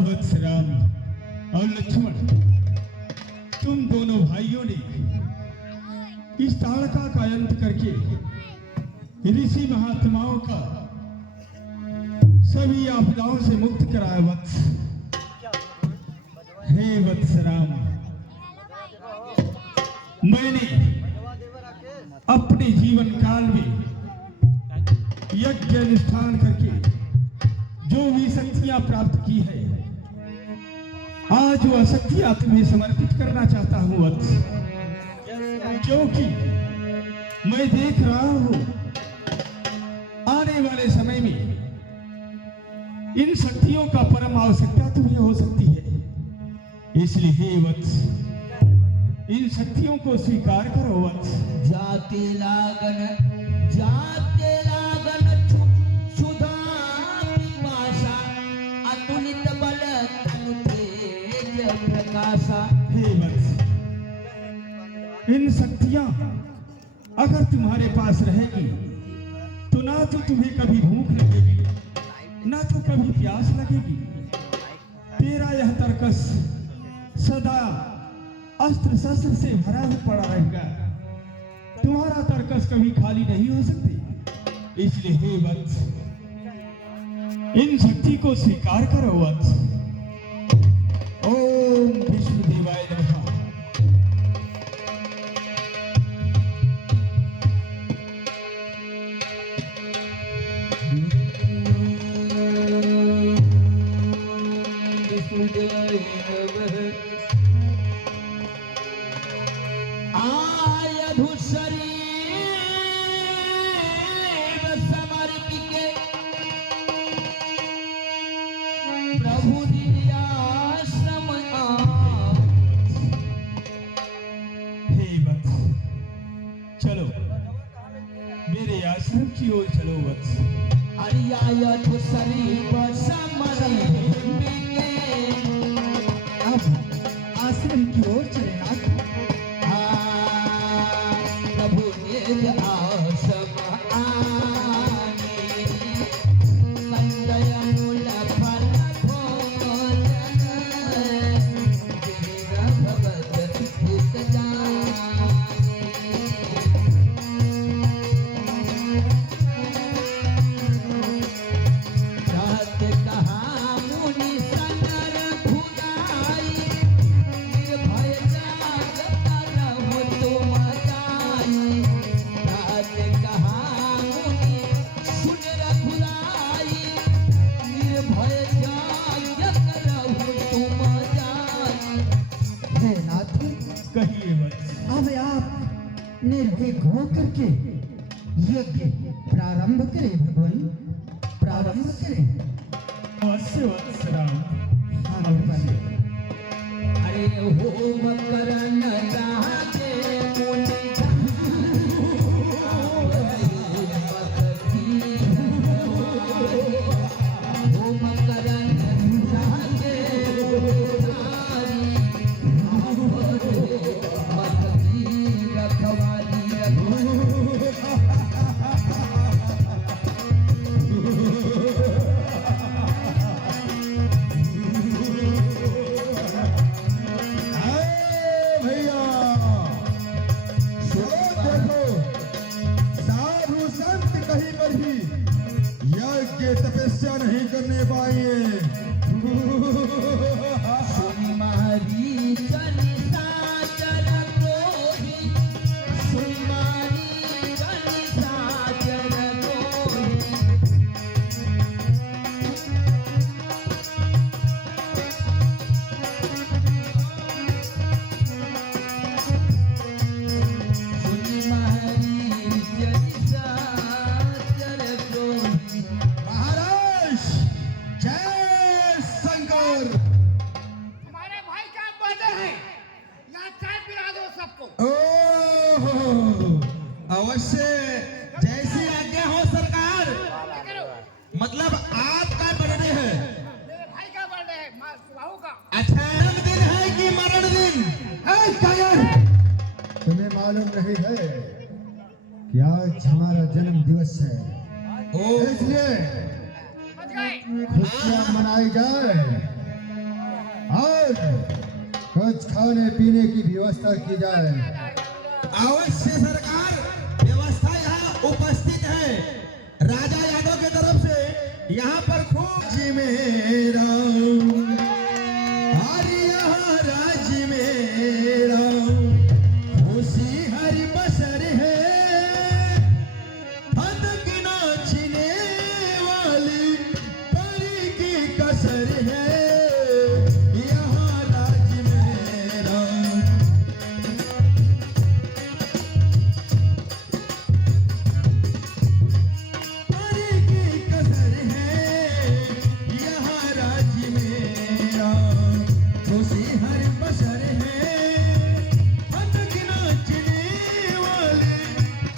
वत्स राम और लक्ष्मण, तुम दोनों भाइयों ने इस ताड़का का अंत करके ऋषि महात्माओं का सभी आपदाओं से मुक्त कराया वत्स। हे वत्स राम, मैंने अपने जीवन काल में यज्ञ अनुष्ठान करके जो भी शक्तियां प्राप्त की है, आज वह शक्तियां तुम्हें समर्पित करना चाहता हूं वत्स, क्योंकि मैं देख रहा हूं आने वाले समय में इन शक्तियों का परम आवश्यकता तुम्हें हो सकती है। इसलिए हे वत्स, इन शक्तियों को स्वीकार करो वत्स। जाते लागन क्षुधा पिपासा, अतुलित बल अनुतेज प्रकाशा। हे वत्स, इन शक्तियां अगर तुम्हारे पास रहेगी तो ना तो तुम्हें कभी भूख लगेगी, ना तो कभी प्यास लगेगी। तेरा यह तर्कस सदा अस्त्र शस्त्र से भरा हुआ पड़ा रहेगा, तुम्हारा तर्कस कभी खाली नहीं हो सकती। इसलिए हे वत्स, इन शक्ति को स्वीकार करो वत्स। ओम विष्णुदेवाय नमः। प्रभु दिव्याश्रम हे वत्स, चलो मेरे आश्रम की ओर चलो वत्स। अरियायत शरीफ समरी अब आश्रम की ओर चले नाथ। प्रभु निज आश्रम आने, कंदय मूल फल भोग निर्भीक होकर के यज्ञ प्रारंभ करें भगवान, प्रारंभ करें। अवश्य वत्स राम। हाँ भगवान। अरे होम करन राजे मुनि होम करन राजे रखवाली भैया सो देखो, साधु संत कहीं पर भी यज्ञ तपस्या नहीं करने पाएंगे। सुमारी जनिता जन कोहि सुमारी जनिता जन कोहि सुमारी जनिता जन कोहि महाराज जय शंकर। तुम्हारे भाई का बर्थडे है, यहाँ चाय पिला दो सबको। ओहो, अवश्य जैसी आज्ञा हो सरकार। क्या करो? मतलब आपका बर्थडे है? मेरे भाई का बर्थडे है, सुबाहु का। अच्छा, जन्मदिन है कि मरण दिन? ऐ कायर, तुम्हें मालूम नहीं है कि आज हमारा जन्म दिवस है, ओ इसलिए समझ गए? खुशियाँ मनाई जाए और कुछ खाने पीने की व्यवस्था की जाए। अवश्य सरकार, व्यवस्था यहाँ उपस्थित है। राजा यादव के तरफ से यहाँ पर खूब जी मेरा हरि यहाँ राज्य मेरा खुशी हरि बसर है, धन की नाचने वाली परी की कसर है, यहाँ राज्य मेरा। परी की कसर है, यहाँ राज्य मेरा खुशी हर बसर है, धन की नाचने वाली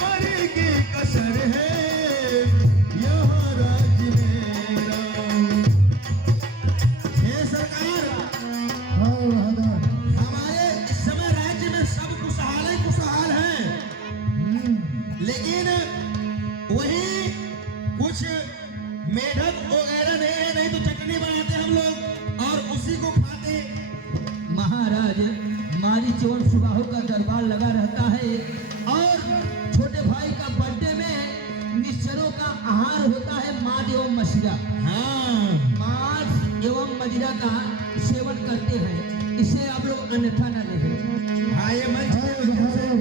परी की कसर है, यहाँ राज्य मेरा। हे सरकार, हाँ बहादुर, हमारे इस समय राज्य में सब खुशहाल ही खुशहाल हैं, लेकिन वही कुछ मेढक वगैरह नहीं है, नहीं तो चटनी बनाते हम लोग और उसी को खाते। महाराज मारी चौन सुबाहु का दरबार लगा रहता है और छोटे भाई का बर्थडे में निश्चरों का आहार होता है मांस एवं मछलियाँ। हाँ, मांस एवं मदिरा का सेवन करते हैं, इसे आप लोग अन्यथा न लें। हाँ ये मंच हाँ बहादुर,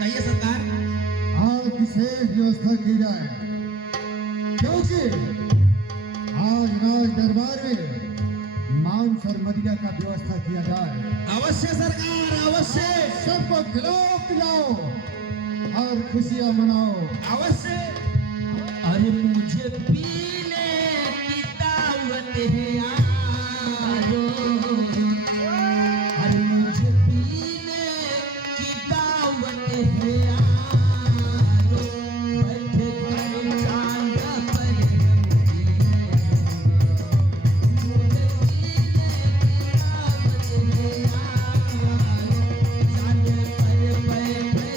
कहिए सरकार। आज विशेष व्यवस्था की जाए, क्योंकि आज राज दरबार में मांस और मदिरा का व्यवस्था किया जाए। अवश्य सरकार, अवश्य सबको खिलाओ पिलाओ और खुशियाँ मनाओ। अवश्य। अरे मुझे पीने की दावत है यारो, अरे मुझे पीने की दावत है यारो, बैठे करो चांद पर मुझे पीने की दावत है यारो, चांद पर बैठे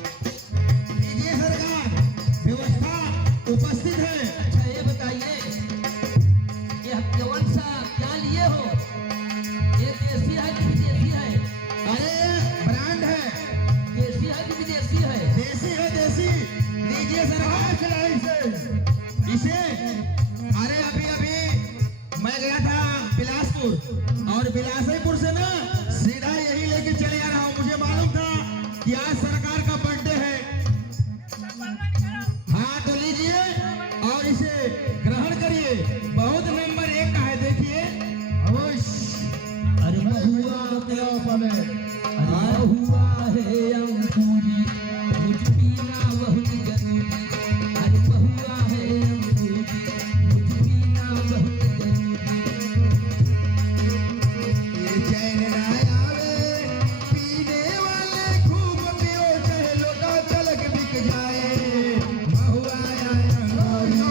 लीजिए सरकार, व्यवस्था उपस्थित है। अच्छा ये बताइए, ये कौन सा क्या लिए हो? ये देसी है कि विदेशी है? अरे ब्रांड है, देसी है कि विदेशी है? देसी है, देसी। लीजिए सरकार इसे। अरे अभी अभी मैं गया था बिलासपुर और बिलासपुर से ना सीधा यही लेके चले आ रहा हूँ। मुझे मालूम था कि आज सरकार का बर्थडे है बताओ पहले। हाँ हुआ है अंगूरी मुझ पीना बहुत जरूरी अरे हुआ है अंगूरी मुझ पीना बहुत जरूरी ये चैन ना आवे पीने वाले खूब पियो चाहे लोटा तलक बिक जाए महुआ आया अंगूरी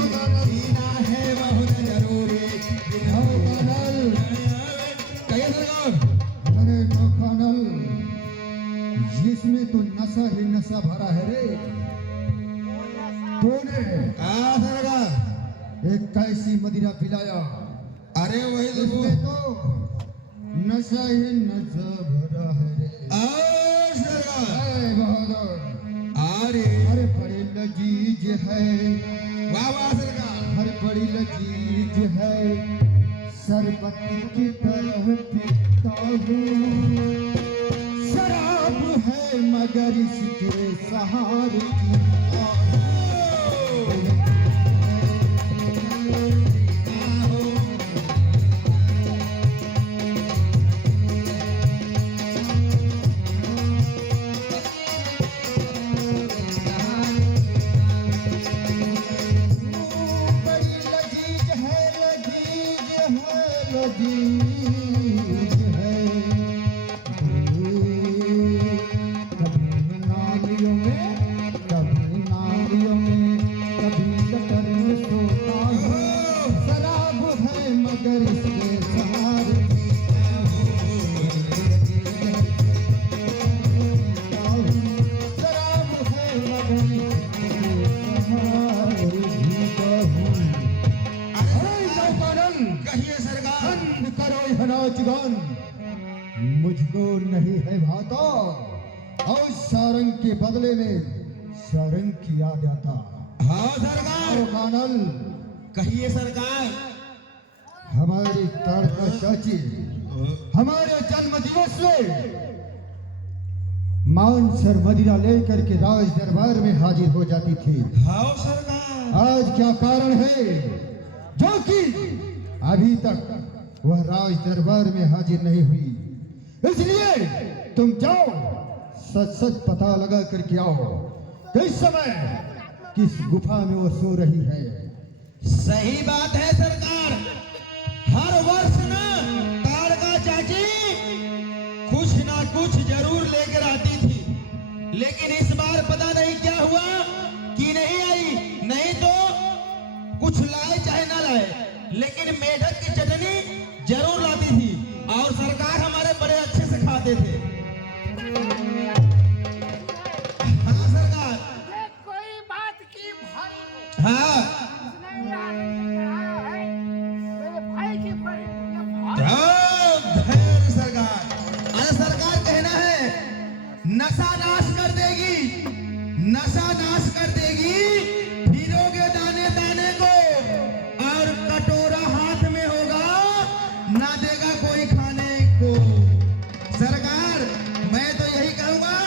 पीना है बहुत जरूरी बिना कहिए सरकार। अरे नौखानल, जिसमें तो नशा ही नशा भरा है रे। तूने सरकार एक कैसी मदिरा पिलाया, अरे वही इसमें तो नशा ही नशा भरा है रे। सरकार अरे बहादुर, अरे अरे बड़ी लजीज है, वाह वाह सरकार हर बड़ी लजीज है, शरबत की तरह पीता हूँ। शराब है मगर इसके सहारे की बड़ी लजीज है, लजीज है, लजीज है। कभी नालियों में, कभी नालियों में, कभी गटर में सोता हूँ। शराब है मगर इसके सहारे पीता हूँ। शराब है मगर इसके सहारे पीता हूँ। अरे नौकरन, कहिए सरकार। बंद करो यह नाचगान, मुझको नहीं है भाता और सारंग के बदले में सारंग किया जाता। हाँ सरकार कानल, कहिए सरकार। हमारी तारका चाची हमारे जन्म दिवस में मांस और मदिरा लेकर के राज दरबार में हाजिर हो जाती थी। हाँ सरकार आज क्या कारण है जो कि अभी तक वह राज दरबार में हाजिर नहीं हुई? इसलिए तुम जाओ, सच सच पता लगा करके आओ किस समय किस गुफा में वो सो रही है। सही बात है सरकार। हर वर्ष ना तारका चाची कुछ ना कुछ जरूर लेकर आती थी, लेकिन इस बार पता नहीं क्या हुआ कि नहीं आई। नहीं तो कुछ लाए चाहे ना लाए, लेकिन मेढक की चटनी जरूर लाती थी और सरकार हमारे बड़े अच्छे से खाते थे। हाँ सरकार। ये कोई बात की भाई हाँ उसने याद कराया है मेरे भाई की बड़ी ये भाई धैर्य सरकार। अरे सरकार कहना है नशा नाश कर देगी, नशा नाश कर देगी। फिरोगे दाने दाने को और कटोरा हाथ में होगा, ना देगा कोई खाने को। सरकार मैं तो यही कहूंगा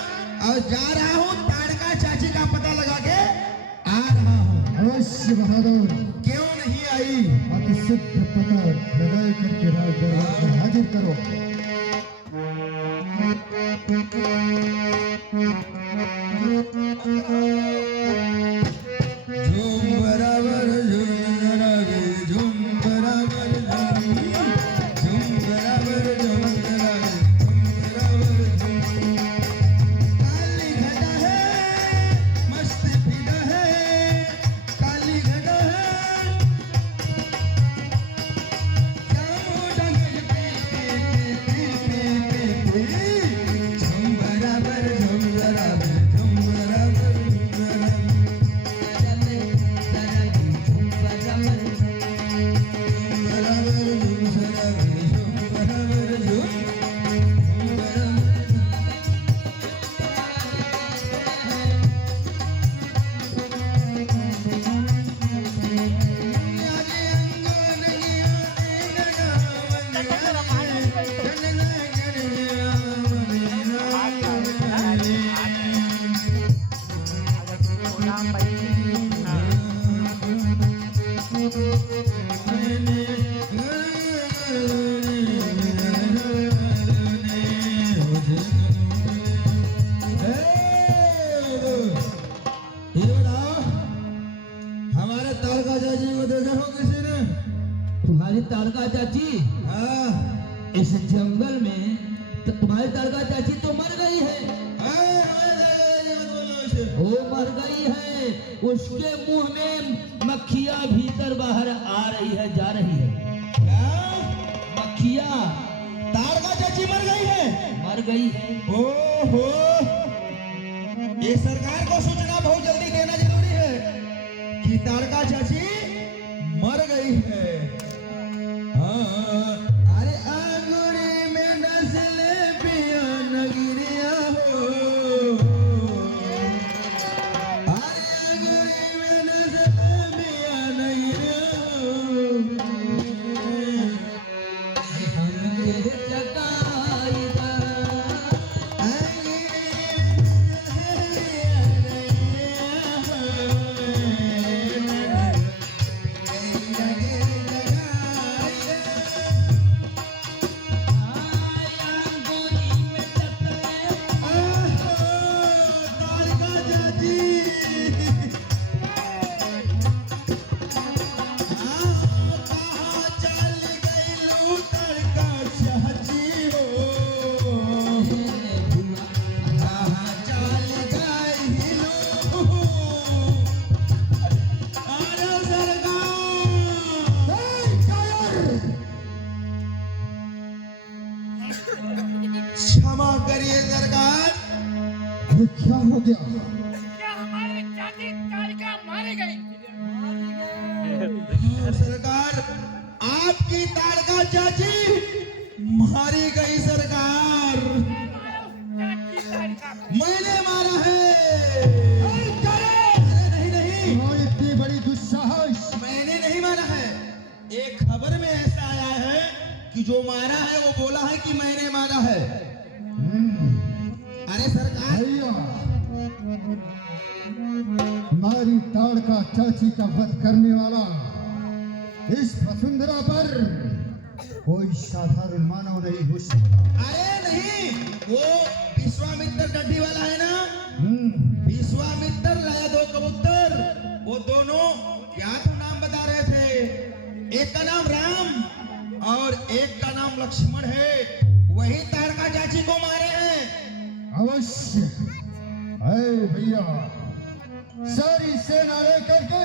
और जा रहा हूँ, तारका चाची का पता लगा के आ रहा हूँ। अवश्य बहादुर, क्यों नहीं आई? अति सिद्ध पता लगा करके राज दरबार में हाजिर करो। झूम बराबर झूम जरा रे, झूम बराबर झूम, झूम बराबर झूम जरा रे, झूम बराबर झूम। काली घटा है मस्त फिदा है, काली घटा है जामो डंगल पे झूम बराबर झूम जरा रे, झूम बराबर झूम जरा रे। जंगल में तो तुम्हारी ताड़का चाची तो मर गई है। वो मर गई है, उसके मुंह में मक्खियां भीतर बाहर आ रही है, जा रही है। मक्खियां। ताड़का चाची मर गई है। मर गई है। ओहो, ये सरकार को सूचना बहुत जल्दी देना जरूरी है कि ताड़का चाची मर गई है। हाँ, अरे आंगुरी में नस्ले पिया नगरिया हो, अरे आंगुरी में नस्ले पिया नगरिया हो, क्षमा करिए सरकार। ये क्या हो गया? क्या हमारी चाची ताड़का मारी गई? सरकार, आपकी ताड़का चाची मारी गई सरकार। चाची ताड़का को। मैंने मारा है। अरे नहीं नहीं, और इतनी बड़ी दुस्साहस। मैंने नहीं मारा है। एक खबर में ऐसा आया है कि जो मारा है वो बोला है कि मैंने मारा है। अरे सरकार, भैया, हमारी ताड़का चाची का वध करने वाला इस वसुंधरा पर कोई साधारण मानव नहीं हो सकता। अरे नहीं, वो विश्वामित्र डड्डी वाला है ना, विश्वामित्र लाया 2 कबूतर। वो दोनों क्या तो नाम बता रहे थे, एक का नाम राम और एक का नाम लक्ष्मण है। वही ताड़का चाची को मारे हैं। अवश्य। अरे भैया, सारी सेना लेकर के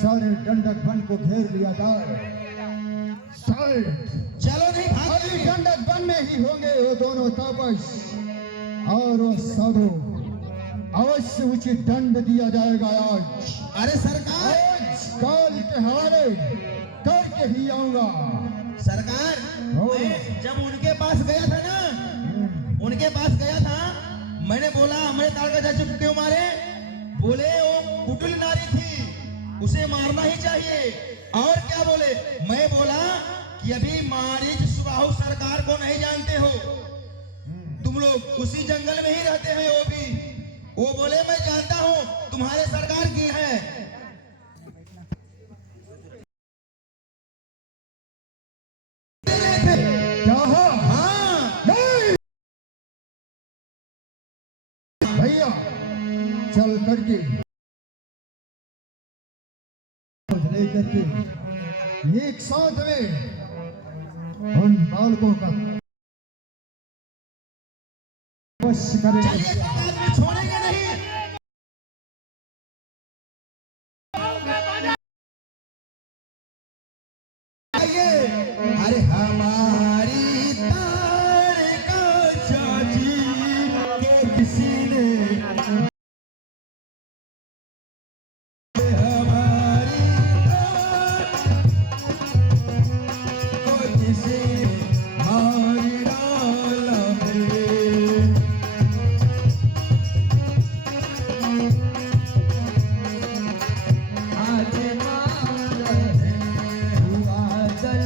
सारे दंडक वन को घेर लिया जाए। चलो नहीं अभी भागेंगे। दंडक वन में ही होंगे वो दोनों तापस और वो साधु। अवश्य उचित दंड दिया जाएगा आज। अरे सरकार, आज काल के हवाले करके ही आऊंगा। सरकार, मैं जब उनके पास गया था ना, उनके पास गया था, मैंने बोला हमारे ताड़का चाची को क्यों मारे? बोले वो कुटिल नारी थी, उसे मारना ही चाहिए। और क्या बोले? मैं बोला कि अभी मारीच सुबाहु सरकार को नहीं जानते हो, तुम लोग उसी जंगल में ही रहते हैं। वो भी वो बोले मैं जानता हूँ, तुम्हारे सरकार की है। क्या हो? हाँ, भैया, चल करके लेकर के एक साथ में उन बालकों का वश करेंगे। चलिए सरकार, छोड़ेंगे नहीं। अरे हमारी ताड़का चाची के किसी ने, हमारी को किसी ने मार डाला है। आज मांग है हुआ जल,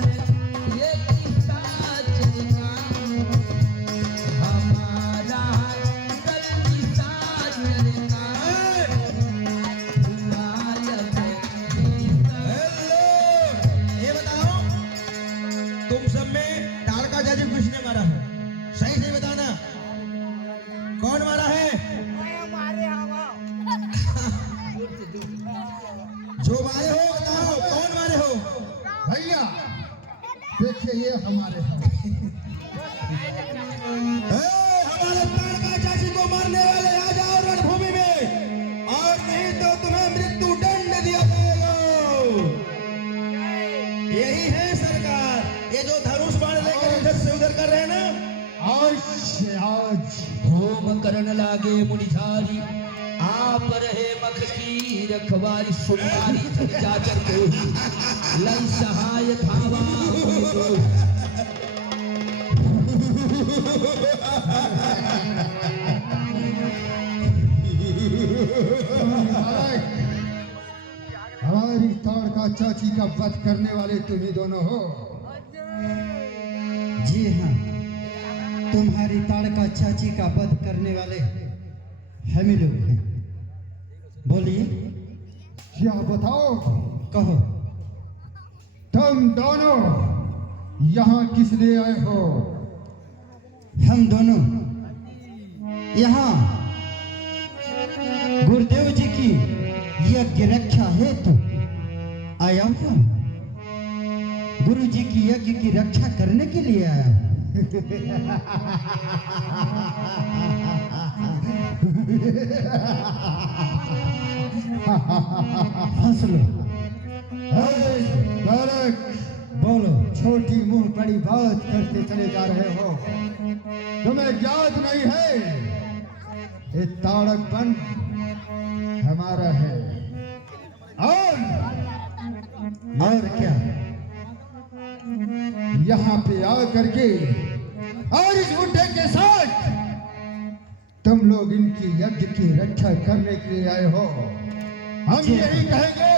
ये किस्सा चलना हमारा कल किस्सा चलना हुआ जब हेलो, ये बताओ, तुम सब में ताड़का चाची को किसने मारा है? सही से बताना, कौन मारा है? मैं मारे हवा। जो मारे हो बताओ, कौन मारे हो? भैया, देखिए ये हमारे हैं। से आज होम करण लागे मुनिधारी, आप रहे मख की रखवारी, सुनारी थक जाकर कोई लन सहाय धावा मुनिको। हमारी ताड़का चाची का वध करने वाले तुम ही दोनों हो। जी हाँ, तुम्हारी ताड़का चाची का वध करने वाले हम ही लोग हैं। बोलिए, क्या बताओ, कहो। तुम दोनों यहाँ किस लिए आए हो? हम दोनों यहाँ गुरुदेव जी की यज्ञ रक्षा हेतु आया हूँ। गुरु जी की यज्ञ की रक्षा करने के लिए आया हूँ। हंस लो। बालक, बोलो। छोटी मुंह बड़ी बात करते चले जा रहे हो। तुम्हें ज्ञात नहीं है ये ताड़क वन हमारा है। और क्या? यहाँ पे आकर के और इस बुढ़े के साथ तुम लोग इनकी यज्ञ की रक्षा करने के लिए आए हो। हम यही कहेंगे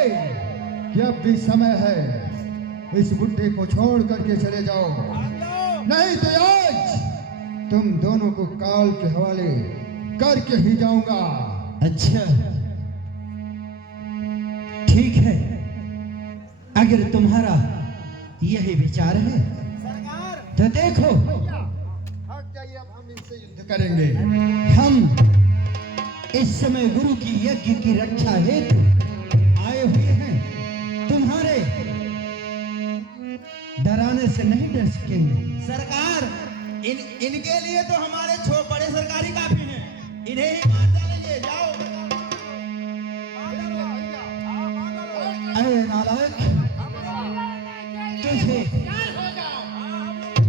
कि अब भी समय है, इस बुढ़े को छोड़ करके चले जाओ, नहीं तो आज तुम दोनों को काल के हवाले करके ही जाऊंगा। अच्छा, ठीक है। अगर तुम्हारा यही विचार है तो देखो, हम इनसे युद्ध करेंगे। हम इस समय गुरु की यज्ञ की रक्षा हेतु आए हुए हैं। तुम्हारे डराने से नहीं डर सकेंगे। सरकार, इनके लिए तो हमारे बड़े सरकारी काफी हैं, इन्हें ही मार डालेंगे। जाओ। अरे नालायक, तुझे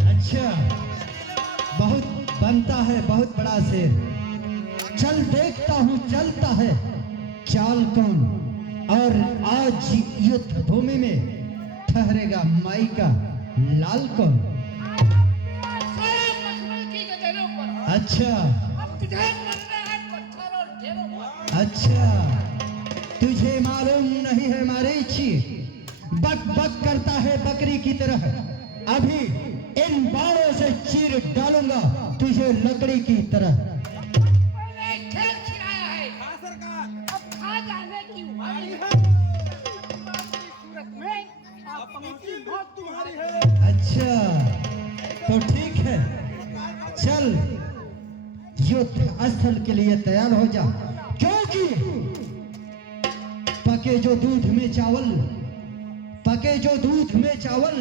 अच्छा बहुत बनता है, बहुत बड़ा शेर। चल देखता हूँ चलता है चाल कौन, और आज युद्ध भूमि में ठहरेगा माई का लाल कौन। अच्छा अच्छा, तुझे मालूम नहीं है मारीची, बक बक करता है बकरी की तरह। अभी इन बाणों से चीर डालूंगा तुझे लकड़ी की तरह। अच्छा तो ठीक है, चल युद्ध स्थल के लिए तैयार हो जा, क्योंकि पके जो दूध में चावल, पके जो दूध में चावल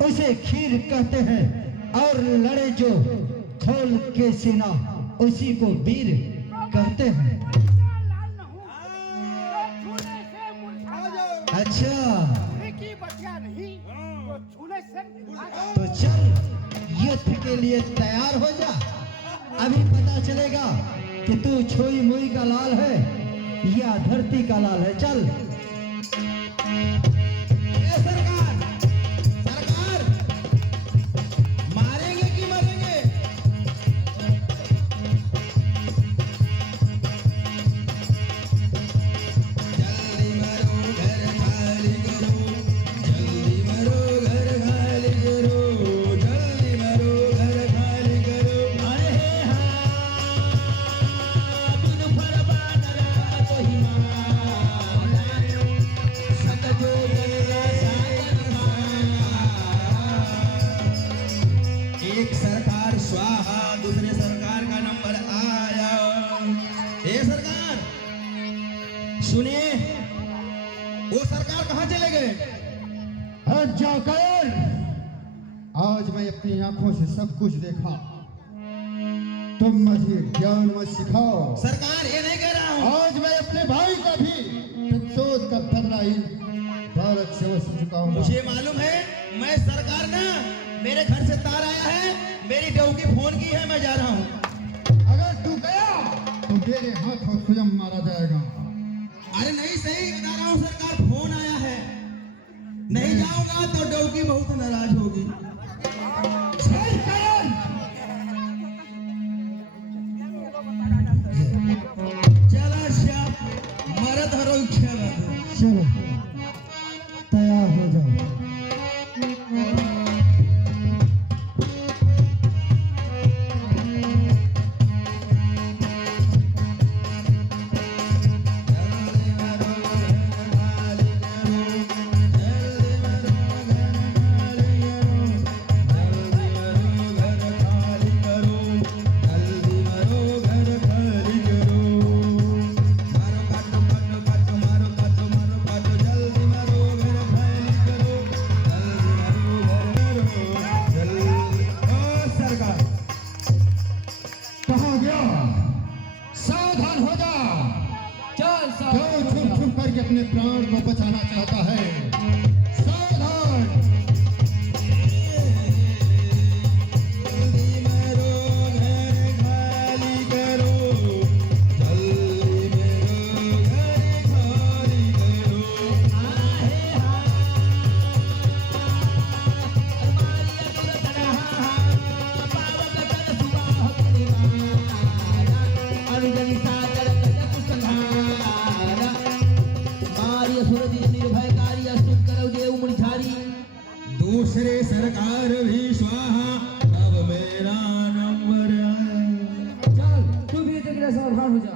उसे खीर कहते हैं, और लड़े जो खोल के सीना उसी को वीर कहते हैं। अच्छा तो चल युद्ध के लिए तैयार हो जा। अभी पता चलेगा कि तू छोई मुई का लाल है या धरती का लाल है। चल। सरकार, सरकार, मारेंगे कि मरेंगे? जल्दी मरो घर खाली करो, जल्दी मरो घर खाली करो, जल्दी मरो घर खाली करो। अरे हाँ बिन फरमान रात ही माला, सत जो गया साजन एक सरकार स्वाहा, दूसरे सरकार का नंबर आया। ए सरकार, सुनिए, वो सरकार कहाँ चले गए? हट जाकर, आज मैं अपनी आंखों से सब कुछ देखा। तुम मुझे ज्ञान मत सिखाओ। सरकार, ये नहीं कह रहा हूँ। आज मैं अपने भाई का भी प्रतिशोध का बदला ही भारत से वसूल चुका हूँ। मुझे मालूम है, मैं सरकार ना, मेरे घर से तार आया है, मेरी डोगी फोन फोन की है, मैं जा रहा हूँ। अगर तू गया तो तेरे हाथों स्वयं मारा जाएगा। अरे नहीं, सही बता रहा हूँ सरकार, फोन आया है। नहीं जाऊंगा तो डौकी बहुत नाराज होगी। जय करण। चला श्याम, मरद हरो इच्छा बात। चलो तैयार हो जाओ। कहाँ गया? सावधान हो जा। चल जो छुप छुप करके अपने प्राण को बचाना चाहता है, सावधान। जल्दी मारो, घर खाली करो। जल्दी मारो, घर खाली करो। दूसरे सरकार भी स्वाहा, अब मेरा नंबर आया। चल तू भी तेरे सावधान हो जा।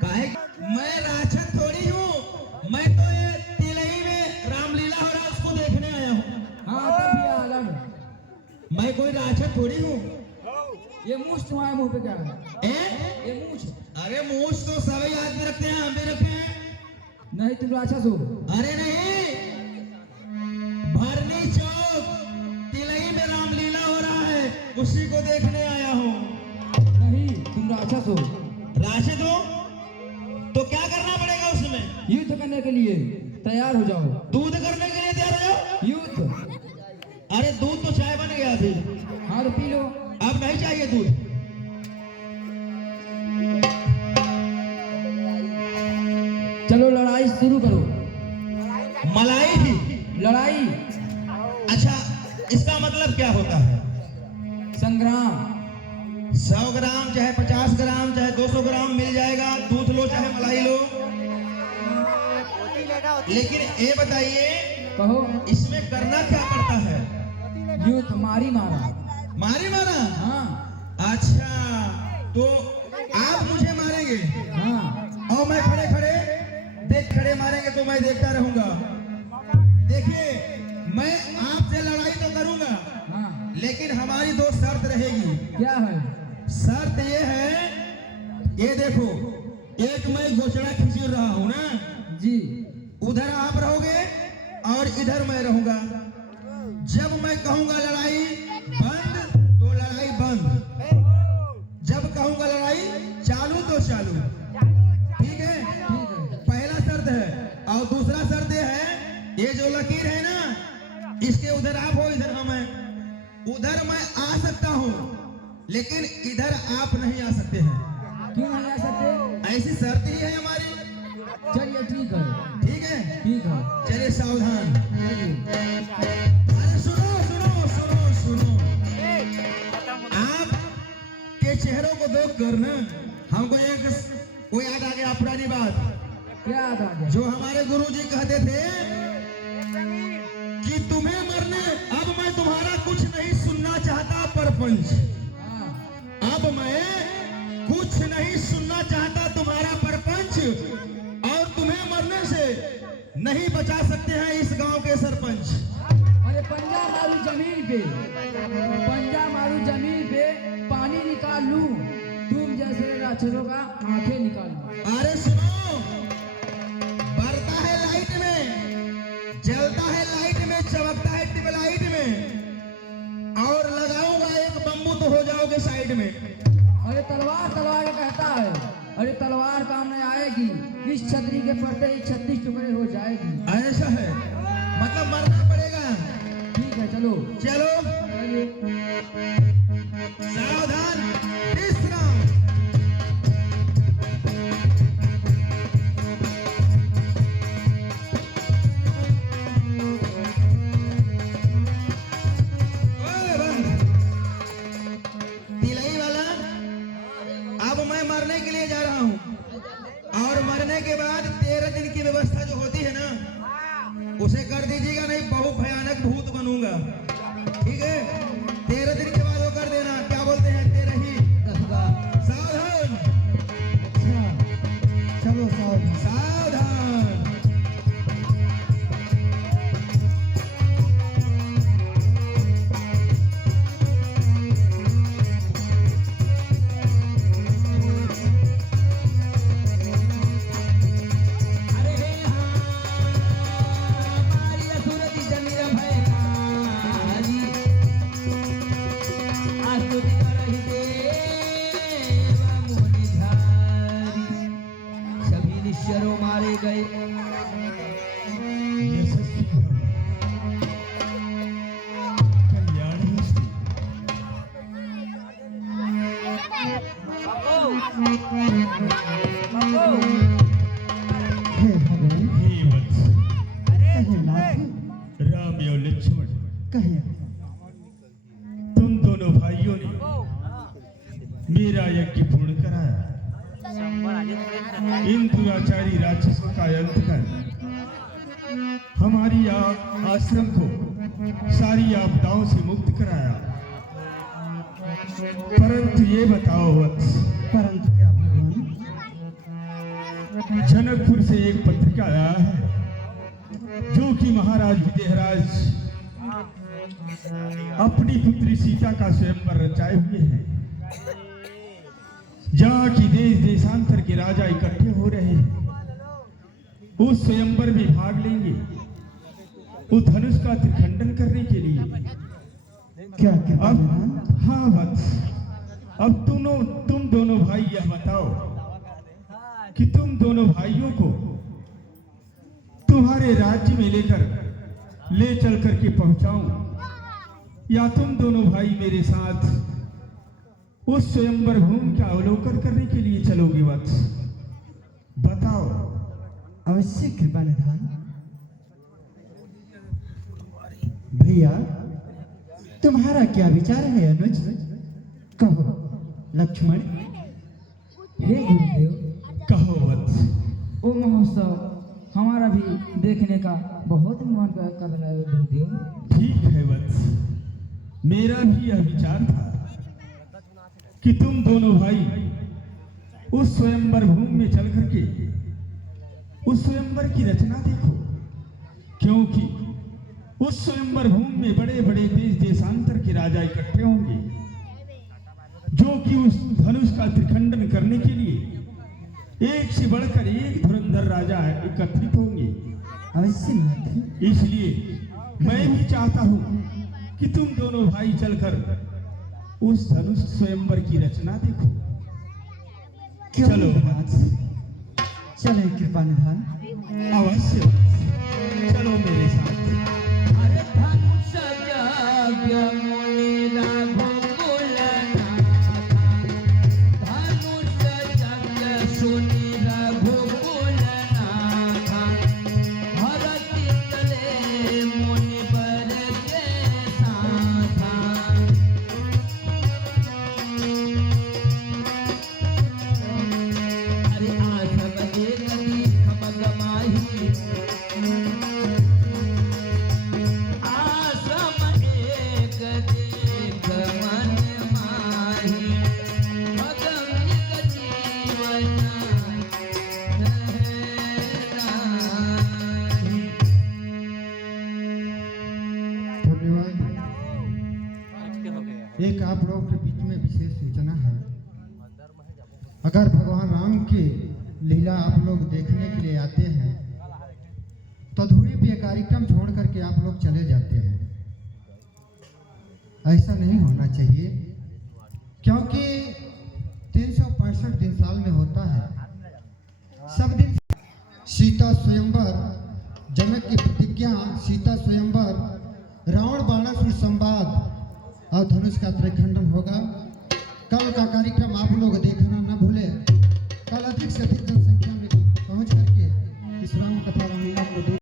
काहे? मैं राक्षस थोड़ी हूँ, मैं तो ये तिलई में रामलीला हो रहा उसको देखने आया हूँ। हाँ तब भी आलम। मैं कोई राक्षस थोड़ी हूँ। ये मूछ तुम्हारे मुंह पे क्या है? ये मूछ। अरे मूछ तो सभी आदमी रखते हैं, हम भी रखे हैं। नहीं तुम राक्षस हो। अरे नहीं, भरनी चौक तिलई में रामलीला हो रहा है, उसी को देखने आया हूँ। नहीं तुम राक्षस हो। राशिद हो तो क्या करना पड़ेगा उसमें? युद्ध करने के लिए तैयार हो जाओ। दूध करने के लिए तैयार हो जाओ। युद्ध। अरे दूध तो चाय बन गया थी, हाँ तो पी लो। अब नहीं चाहिए दूध। चलो लड़ाई शुरू करो। मलाई थी लड़ाई। अच्छा, इसका मतलब क्या होता है? संग्राम। 100 ग्राम चाहे 50 ग्राम चाहे 200 ग्राम मिल जाएगा, दूध लो चाहे मलाई लो। लेकिन ये बताइए, कहो। इसमें करना क्या पड़ता है? युद्ध मारी मारा। मारे मारा? हाँ अच्छा, तो आप मुझे मारेंगे हाँ। और मैं खड़े खड़े देख, खड़े मारेंगे तो मैं देखता रहूंगा। देखिए, मैं आपसे लड़ाई तो करूंगा, हाँ लेकिन हमारी दो शर्त रहेगी। क्या है? शर्त ये है, ये देखो, एक मैं घोषणा खींच रहा हूं ना, जी। उधर आप रहोगे और इधर मैं रहूंगा। जब मैं कहूंगा लड़ाई बंद तो लड़ाई बंद, जब कहूंगा लड़ाई चालू तो चालू। ठीक है? पहला शर्त है। और दूसरा शर्त ये है, ये जो लकीर है ना, इसके उधर आप हो, इधर हम हैं। उधर मैं आ सकता हूँ, लेकिन इधर आप नहीं आ सकते हैं। क्यों नहीं आ सकते? ऐसी शर्त ही है हमारी। चलिए ठीक है। ठीक है? ठीक है। चलिए सावधान। चलिए। अरे सुनो सुनो सुनो सुनो, आप के चेहरों को देख कर ना हमको एक वो याद आ गया, पुरानी बात क्या याद आ गया? जो हमारे गुरुजी कहते थे कि तुम्हें मरने, अब मैं तुम्हारा कुछ नहीं सुनना चाहता परपंच। हाँ अब मैं कुछ नहीं सुनना चाहता तुम्हारा परपंच, और तुम्हें मरने से नहीं बचा सकते हैं इस गांव के सरपंच। अरे पंजा मारू जमीन पे, पंजा मारू जमीन पे, पानी निकाल लूं, तुम जैसे राक्षसों का आंखें निकाल लूं। अरे सुनो, बढ़ता है लाइट में, जलता है लाइट में, चमकता है ट्यूबलाइट में, और लगाऊंगा एक बम्बू तो हो जाओगे साइड में। अरे तलवार तलवार कहता है, अरे तलवार काम नहीं आएगी, इस छतरी के पड़ते ही 36 टुकड़े हो जाएगी। ऐसा है, मतलब मरना पड़ेगा। ठीक है चलो। चलो चलिए। सावधान। हे भगवान, हे वत्स, कहे नाथ, राम और लक्ष्मण, कहे तुम दोनों भाइयों ने मेरा यज्ञ पूर्ण कराया। इन दुराचारी राक्षसों का अंत कर हमारी आश्रम को सारी आपदाओं से मुक्त कराया। परंतु ये बताओ वत्स, परंतु क्या भगवान? जनकपुर से एक पत्रिका आया है जो कि महाराज विदेहराज अपनी पुत्री सीता का स्वयंवर रचाए हुए हैं, जहाँ की देश देशांतर के राजा इकट्ठे हो रहे हैं। उस स्वयंवर में भाग लेंगे उस धनुष का त्रिखंडन करने के लिए। क्या कृपा अब निधान? हाँ वत्स, अब तुम दोनों भाई यह बताओ कि तुम दोनों भाइयों को तुम्हारे राज्य में ले चल करके पहुंचाऊं, या तुम दोनों भाई मेरे साथ उस स्वयंवर भूमि का अवलोकन करने के लिए चलोगे वत्स? बताओ। अवश्य कृपा निधान। भैया, तुम्हारा क्या विचार है अनुज? कहो लक्ष्मण। हे गुरुदेव, कहो वत्स। वो महोत्सव हमारा भी देखने का बहुत मन कर रहा है गुरुदेव। ठीक है वत्स, मेरा भी यह विचार था कि तुम दोनों भाई उस स्वयंवर भूमि में चल करके उस स्वयंवर की रचना देखो, क्योंकि उस स्वयंवर भूमि में बड़े बड़े देश देशांतर के राजा इकट्ठे होंगे, जो कि उस धनुष का त्रिखंडन करने के लिए एक से बढ़कर एक धुरंधर राजा एकत्रित होंगे। अवश्य नाथ। इसलिए मैं भी चाहता हूँ कि तुम दोनों भाई चलकर उस धनुष स्वयंवर की रचना देखो। क्यों चलो नहीं वत्स, नाथ? चले कृपा निधान। अवश्य वत्स, चलो मेरे साथ। अरे धनुष जाग्य मुनि रघुकुल नाथा, धनुष जाग्य सुनि रघुकुल नाथा, भरति चले मुनि बर के साथा। अरे आश्रम एक दीर्घ मगमाही, आश्रम एक दीर्घ मन माही, मगम एक जीवन रहे नाही। धन्यवाद। एक आप लोगों के बीच में विशेष सूचना है। अगर भगवान राम की लीला आप लोग देखने के लिए आते हैं तो अधूरे पे कार्यक्रम छोड़ करके आप लोग चले जाते हैं। ऐसा नहीं होना चाहिए, क्योंकि 365 दिन साल में होता है। सब दिन सीता स्वयंवर, जनक की प्रतिज्ञा, सीता स्वयंवर, रावण बाणासुर संवाद और धनुष का त्रिखंडन होगा। कल का कार्यक्रम आप लोग देखना न भूले। कल अधिक से अधिक जनसंख्या में पहुंच करके इस राम कथा रामलीला को देख